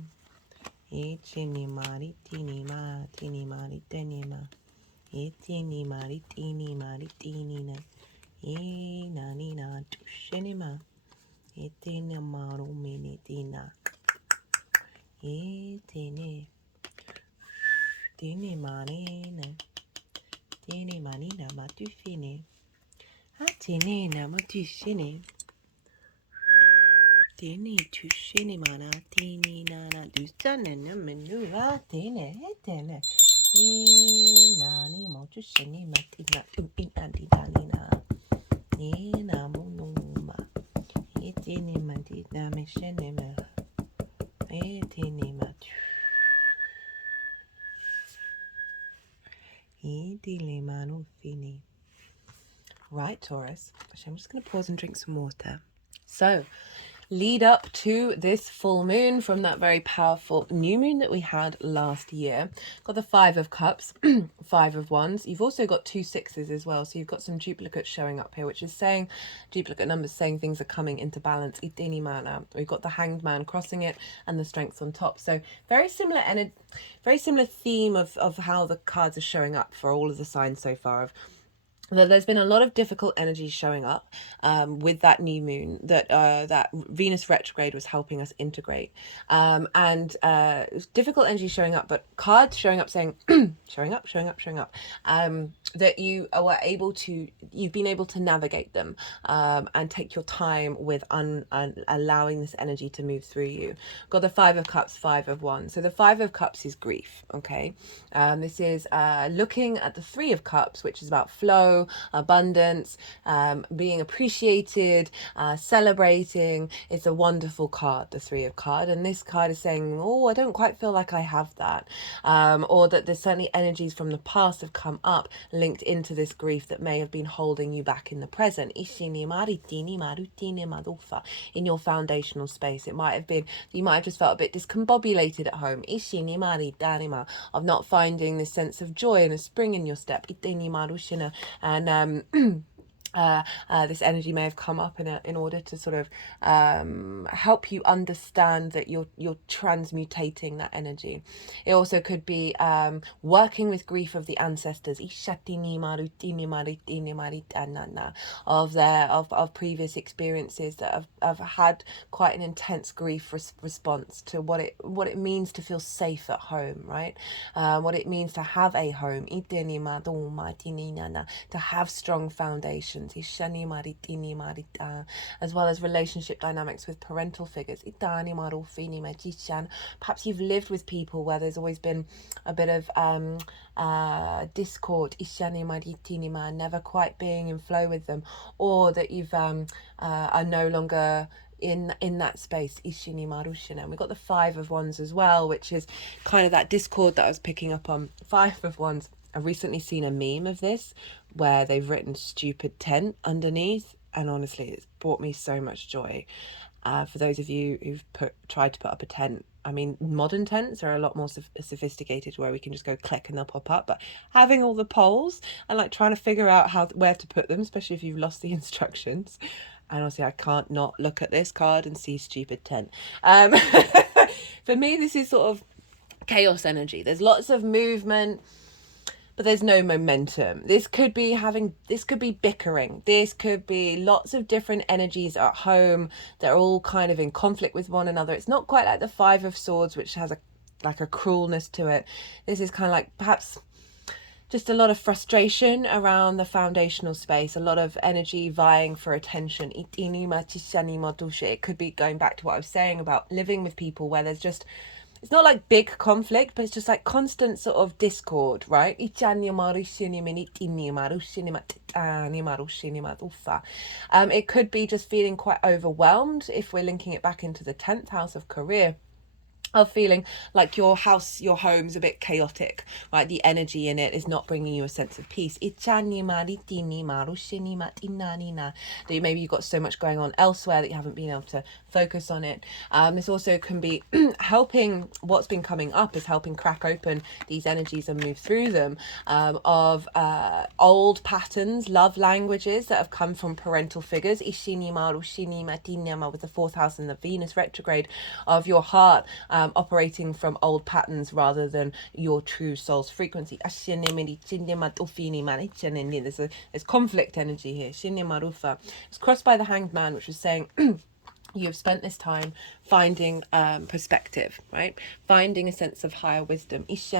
etini maritini maritini etini maritini na nina tushene ma etini maruminitina etini Tini manina matufine. Hatine na matufine. Tini tushine mana tini nana dustane na menu hatine hetene. Nani motushine matina tuinanina. Nina monuma. Etini matina meshene me. Etini matu. Right, Taurus. Actually, I'm just going to pause and drink some water. So, lead up to this full moon from that very powerful new moon that we had last year. Got the 5 of Cups, 5 of Wands. You've also got 2 sixes as well. So you've got some duplicates showing up here, which is saying, duplicate numbers saying things are coming into balance. Itini mana. We've got the Hanged Man crossing it and the Strengths on top. So very similar theme of how the cards are showing up for all of the signs so far. There's been a lot of difficult energies showing up with that new moon that Venus retrograde was helping us integrate, and difficult energies showing up, but cards showing up saying showing up that you've been able to navigate them and take your time with allowing this energy to move through you. Got the 5 of Cups, 5 of Wands. So the 5 of Cups is grief. Okay, this is looking at the 3 of Cups, which is about flow, abundance, being appreciated, celebrating. It's a wonderful card, the 3 of Cups, and this card is saying, oh, I don't quite feel like I have that, or that there's certainly energies from the past have come up linked into this grief that may have been holding you back in the present. In your foundational space, it might have been you might have just felt a bit discombobulated at home, of not finding this sense of joy and a spring in your step, and this energy may have come up in order to sort of help you understand that you're transmutating that energy. It also could be working with grief of the ancestors, of previous experiences that have had quite an intense grief response to what it means to feel safe at home, right? What it means to have a home, to have strong foundations, as well as relationship dynamics with parental figures. Perhaps you've lived with people where there's always been a bit of discord, never quite being in flow with them, or that you've are no longer in that space. And we've got the Five of Wands as well, which is kind of that discord that I was picking up on. Five of Wands, I've recently seen a meme of this where they've written stupid tent underneath, and honestly it's brought me so much joy. For those of you who've tried to put up a tent, I mean, modern tents are a lot more sophisticated where we can just go click and they'll pop up, but having all the poles and like trying to figure out where to put them, especially if you've lost the instructions. And honestly, I can't not look at this card and see stupid tent. For me, this is sort of chaos energy. There's lots of movement, but there's no momentum. This could be bickering. This could be lots of different energies at home that are all kind of in conflict with one another. It's not quite like the Five of Swords, which has a cruelness to it. This is kind of like perhaps just a lot of frustration around the foundational space, a lot of energy vying for attention. It could be going back to what I was saying about living with people where there's just, it's not like big conflict, but it's just like constant sort of discord, right? It could be just feeling quite overwhelmed if we're linking it back into the 10th house of career, of feeling like your home's a bit chaotic, right? The energy in it is not bringing you a sense of peace. That maybe you've got so much going on elsewhere that you haven't been able to focus on it. This also can be helping, what's been coming up is helping crack open these energies and move through them, of old patterns, love languages that have come from parental figures. With the 4th house and the Venus retrograde, of your heart operating from old patterns rather than your true soul's frequency. There's conflict energy here. It's crossed by the Hanged Man, which was saying you have spent this time finding perspective, right? Finding a sense of higher wisdom. These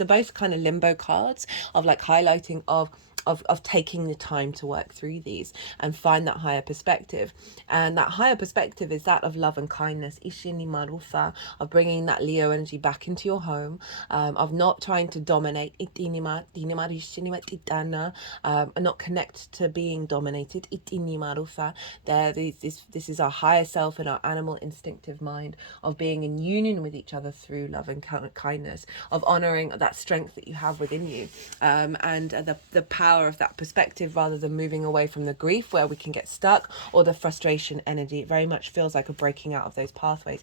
are both kind of limbo cards of like highlighting of taking the time to work through these and find that higher perspective. And that higher perspective is that of love and kindness, of bringing that Leo energy back into your home, of not trying to dominate, and not connect to being dominated. This is our higher self and our animal instinctive mind, of being in union with each other through love and kindness, of honoring that strength that you have within you, and the power of that perspective, rather than moving away from the grief where we can get stuck, or the frustration energy. It very much feels like a breaking out of those pathways.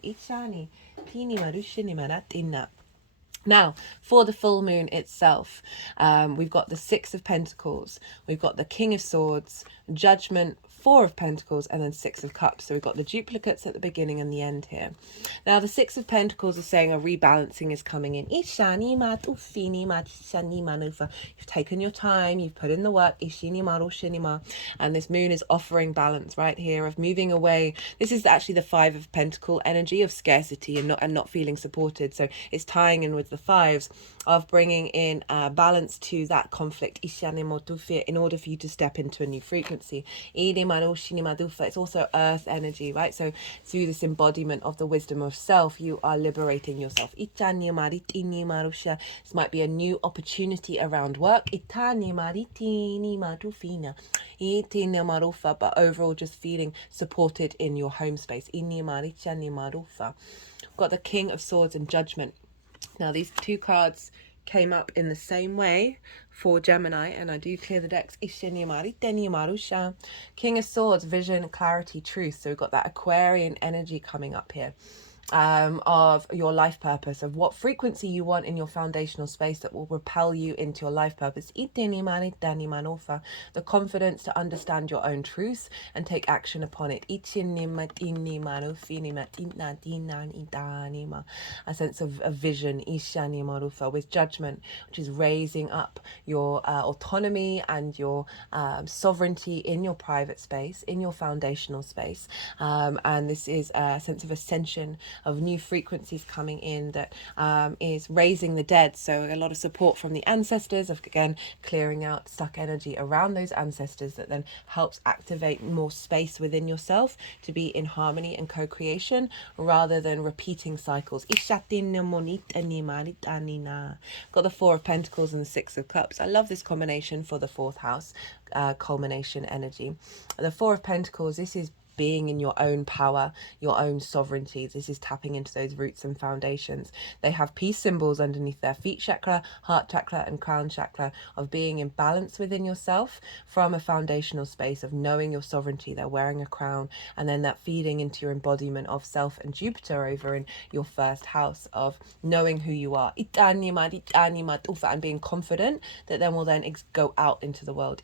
Now, for the full moon itself, we've got the Six of Pentacles, we've got the King of Swords, Judgment, Four of Pentacles, and then Six of Cups. So we've got the duplicates at the beginning and the end here. Now, the Six of Pentacles is saying a rebalancing is coming in. You've taken your time, you've put in the work, and this moon is offering balance right here, of moving away. This is actually the Five of Pentacle energy of scarcity and not feeling supported. So it's tying in with the fives, of bringing in balance to that conflict in order for you to step into a new frequency. It's also earth energy, right? So through this embodiment of the wisdom of self, you are liberating yourself. This might be a new opportunity around work, but overall just feeling supported in your home space. We've got the King of Swords and Judgment. Now, these two cards came up in the same way for Gemini, and I do clear the decks. King of Swords, vision, clarity, truth. So we've got that Aquarian energy coming up here. of your life purpose, of what frequency you want in your foundational space that will propel you into your life purpose. The confidence to understand your own truth and take action upon it. A sense of a vision with judgment, which is raising up your autonomy and your sovereignty in your private space, in your foundational space. And this is a sense of ascension, of new frequencies coming in that is raising the dead. So a lot of support from the ancestors, of again clearing out stuck energy around those ancestors, that then helps activate more space within yourself to be in harmony and co-creation rather than repeating cycles. Got the Four of Pentacles and the Six of Cups. I love this combination for the fourth house culmination energy. The Four of Pentacles, this is being in your own power, your own sovereignty. This is tapping into those roots and foundations. They have peace symbols underneath their feet chakra, heart chakra, and crown chakra, of being in balance within yourself from a foundational space of knowing your sovereignty. They're wearing a crown, and then that feeding into your embodiment of self and Jupiter over in your first house of knowing who you are and being confident that then will then go out into the world.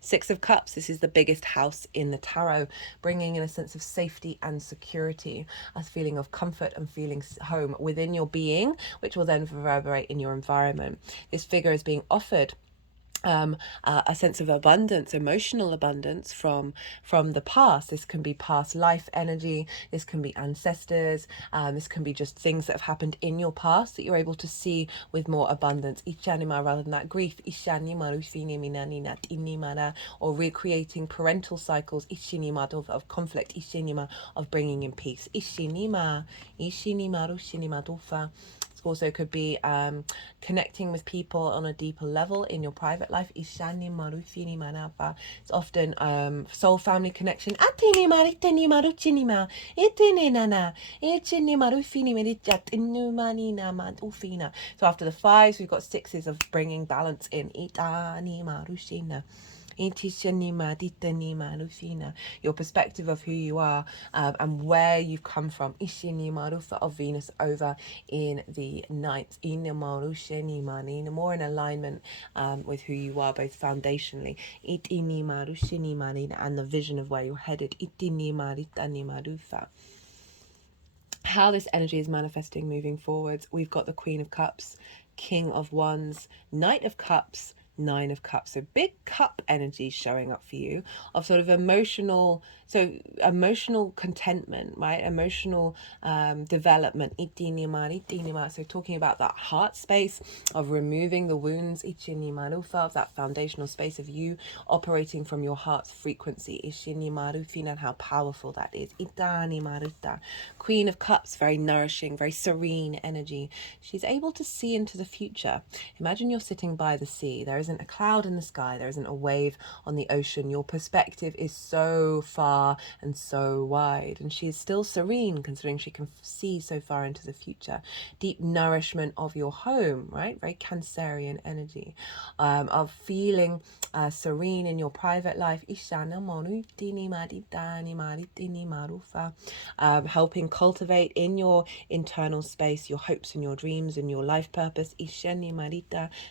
Six of Cups, this is the biggest house in the tarot, bringing in a sense of safety and security, a feeling of comfort and feeling home within your being, which will then reverberate in your environment. This figure is being offered a sense of abundance, emotional abundance from the past. This can be past life energy, this can be ancestors, this can be just things that have happened in your past that you're able to see with more abundance. Rather than that grief, or recreating parental cycles of conflict, of bringing in peace. Also could be connecting with people on a deeper level in your private life. It's often soul family connection. So after the fives, we've got sixes of bringing balance in. Your perspective of who you are and where you've come from. Of Venus over in the ninth. More in alignment with who you are, both foundationally. And the vision of where you're headed. How this energy is manifesting moving forwards. We've got the Queen of Cups, King of Wands, Knight of Cups, Nine of Cups. So big cup energy showing up for you of sort of emotional contentment, right? Emotional development. So talking about that heart space of removing the wounds, of that foundational space of you operating from your heart's frequency, and how powerful that is. Queen of Cups, very nourishing, very serene energy. She's able to see into the future. Imagine you're sitting by the sea. There isn't a cloud in the sky. There isn't a wave on the ocean. Your perspective is so far and so wide. And she is still serene, considering she can see so far into the future. Deep nourishment of your home, right? Very Cancerian energy of feeling serene in your private life. Helping cultivate in your internal space your hopes and your dreams and your life purpose.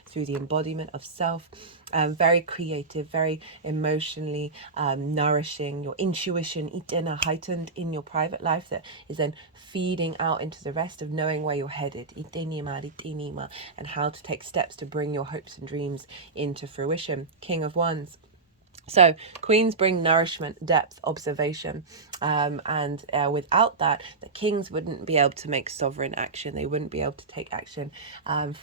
Through the embodiment of self. Very creative, very emotionally nourishing. Your intuition heightened in your private life, that is then feeding out into the rest of knowing where you're headed and how to take steps to bring your hopes and dreams into fruition. King of Wands. So queens bring nourishment, depth, observation, and without that, the kings wouldn't be able to make sovereign action. They wouldn't be able to take action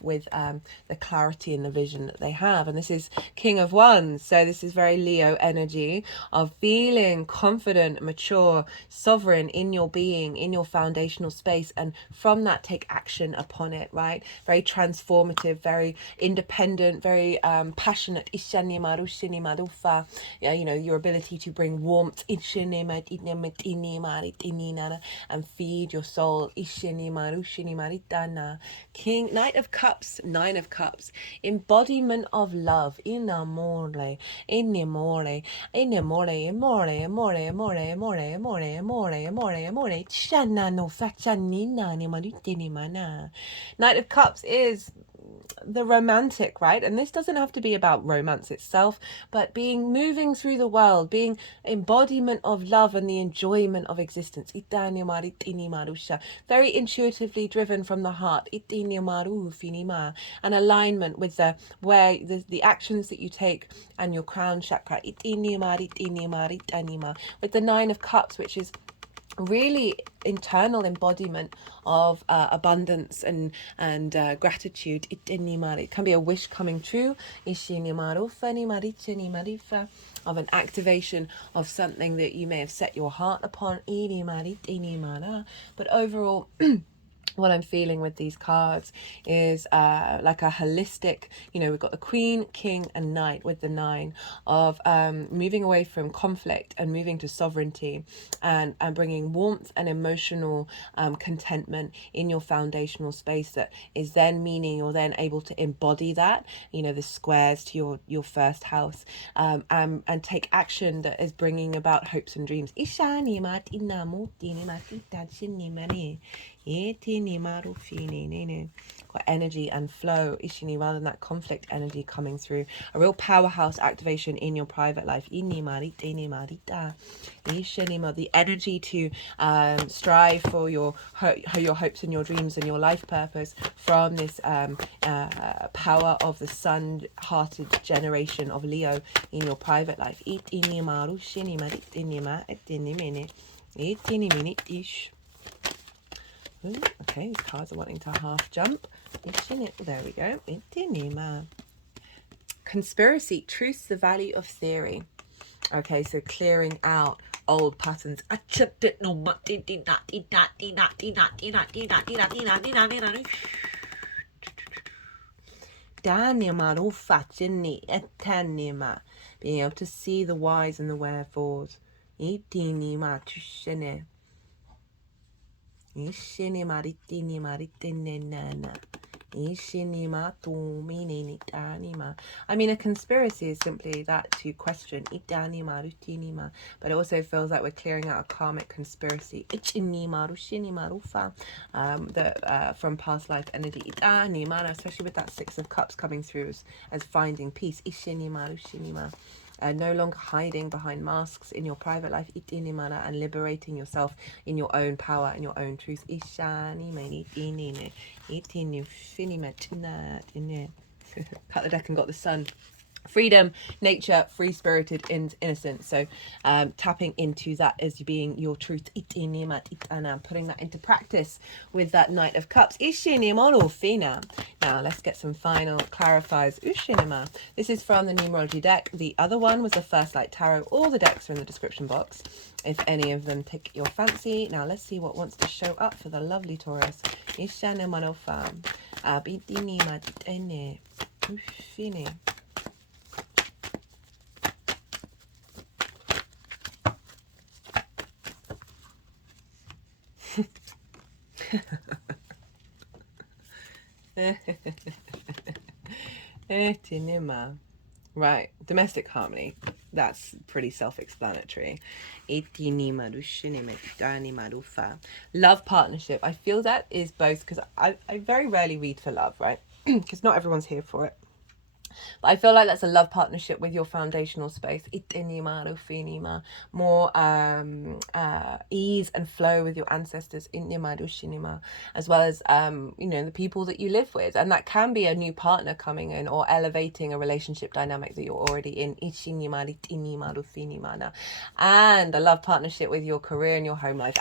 with the clarity and the vision that they have. And this is King of Wands. So this is very Leo energy of feeling confident, mature, sovereign in your being, in your foundational space. And from that, take action upon it, right? Very transformative, very independent, very passionate. Yeah, you know, your ability to bring warmth and feed your soul. King, Knight of Cups, Nine of Cups, embodiment of love. In amore, in amore, in amore, amore, amore, amore, amore, amore, amore, amore, amore. Chana no faccianina ne marutini mana. Knight of Cups is the romantic, right? And this doesn't have to be about romance itself, but moving through the world, being embodiment of love and the enjoyment of existence. Very intuitively driven from the heart. An alignment with the actions that you take and your crown chakra. With the Nine of Cups, which is really internal embodiment of abundance and gratitude. It can be a wish coming true of an activation of something that you may have set your heart upon. But overall, what I'm feeling with these cards is like a holistic, you know, we've got the Queen, King and Knight with the Nine of moving away from conflict and moving to sovereignty and bringing warmth and emotional contentment in your foundational space that is then meaning you're then able to embody that, you know, the squares to your first house and take action that is bringing about hopes and dreams. Got energy and flow, Ishini, rather than that conflict energy coming through. A real powerhouse activation in your private life. The energy to strive for your hopes and your dreams and your life purpose from this power of the sun-hearted generation of Leo in your private life. Ooh, okay, these cards are wanting to half jump. There we go. Conspiracy, truth, the value of theory. Okay, so clearing out old patterns. Being able to see the whys and the wherefores. I mean, a conspiracy is simply that, to question. But it also feels like we're clearing out a karmic conspiracy from past life energy, especially with that Six of Cups coming through as finding peace. No longer hiding behind masks in your private life, and liberating yourself in your own power and your own truth. Cut the deck and got the Sun. Freedom, nature, free-spirited, innocence. So tapping into that as being your truth. Putting that into practice with that Knight of Cups. Now let's get some final clarifiers. This is from the numerology deck. The other one was the First Light Tarot. All the decks are in the description box if any of them take your fancy. Now let's see what wants to show up for the lovely Taurus. Right, domestic harmony. That's pretty self-explanatory. Love partnership. I feel that is both, because I very rarely read for love, right? Because not everyone's here for it. But I feel like that's a love partnership with your foundational space. More ease and flow with your ancestors, as well as you know, the people that you live with. And that can be a new partner coming in or elevating a relationship dynamic that you're already in. And a love partnership with your career and your home life.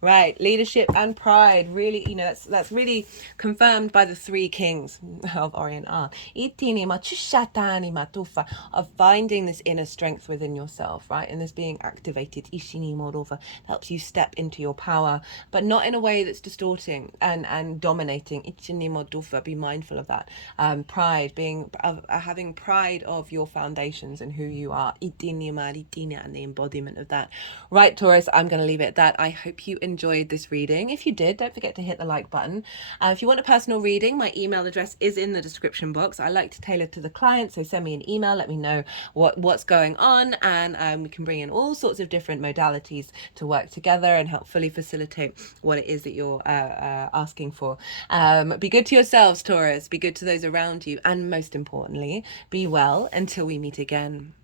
Right, leadership and pride. Really, you know, that's really confirmed by the three kings of Orient are. Of finding this inner strength within yourself, right? And this being activated. Helps you step into your power, but not in a way that's distorting and dominating. Be mindful of that. Pride, having pride of your foundations and who you are. And the embodiment of that. Right, Taurus, I'm going to leave it at that. I hope you enjoyed this reading. If you did, don't forget to hit the like button. If you want a personal reading, my email address is in the description box. I like to tailor to the client, so send me an email, let me know what's going on, and we can bring in all sorts of different modalities to work together and help fully facilitate what it is that you're asking for. Be good to yourselves, Taurus. Be good to those around you, and most importantly, be well until we meet again.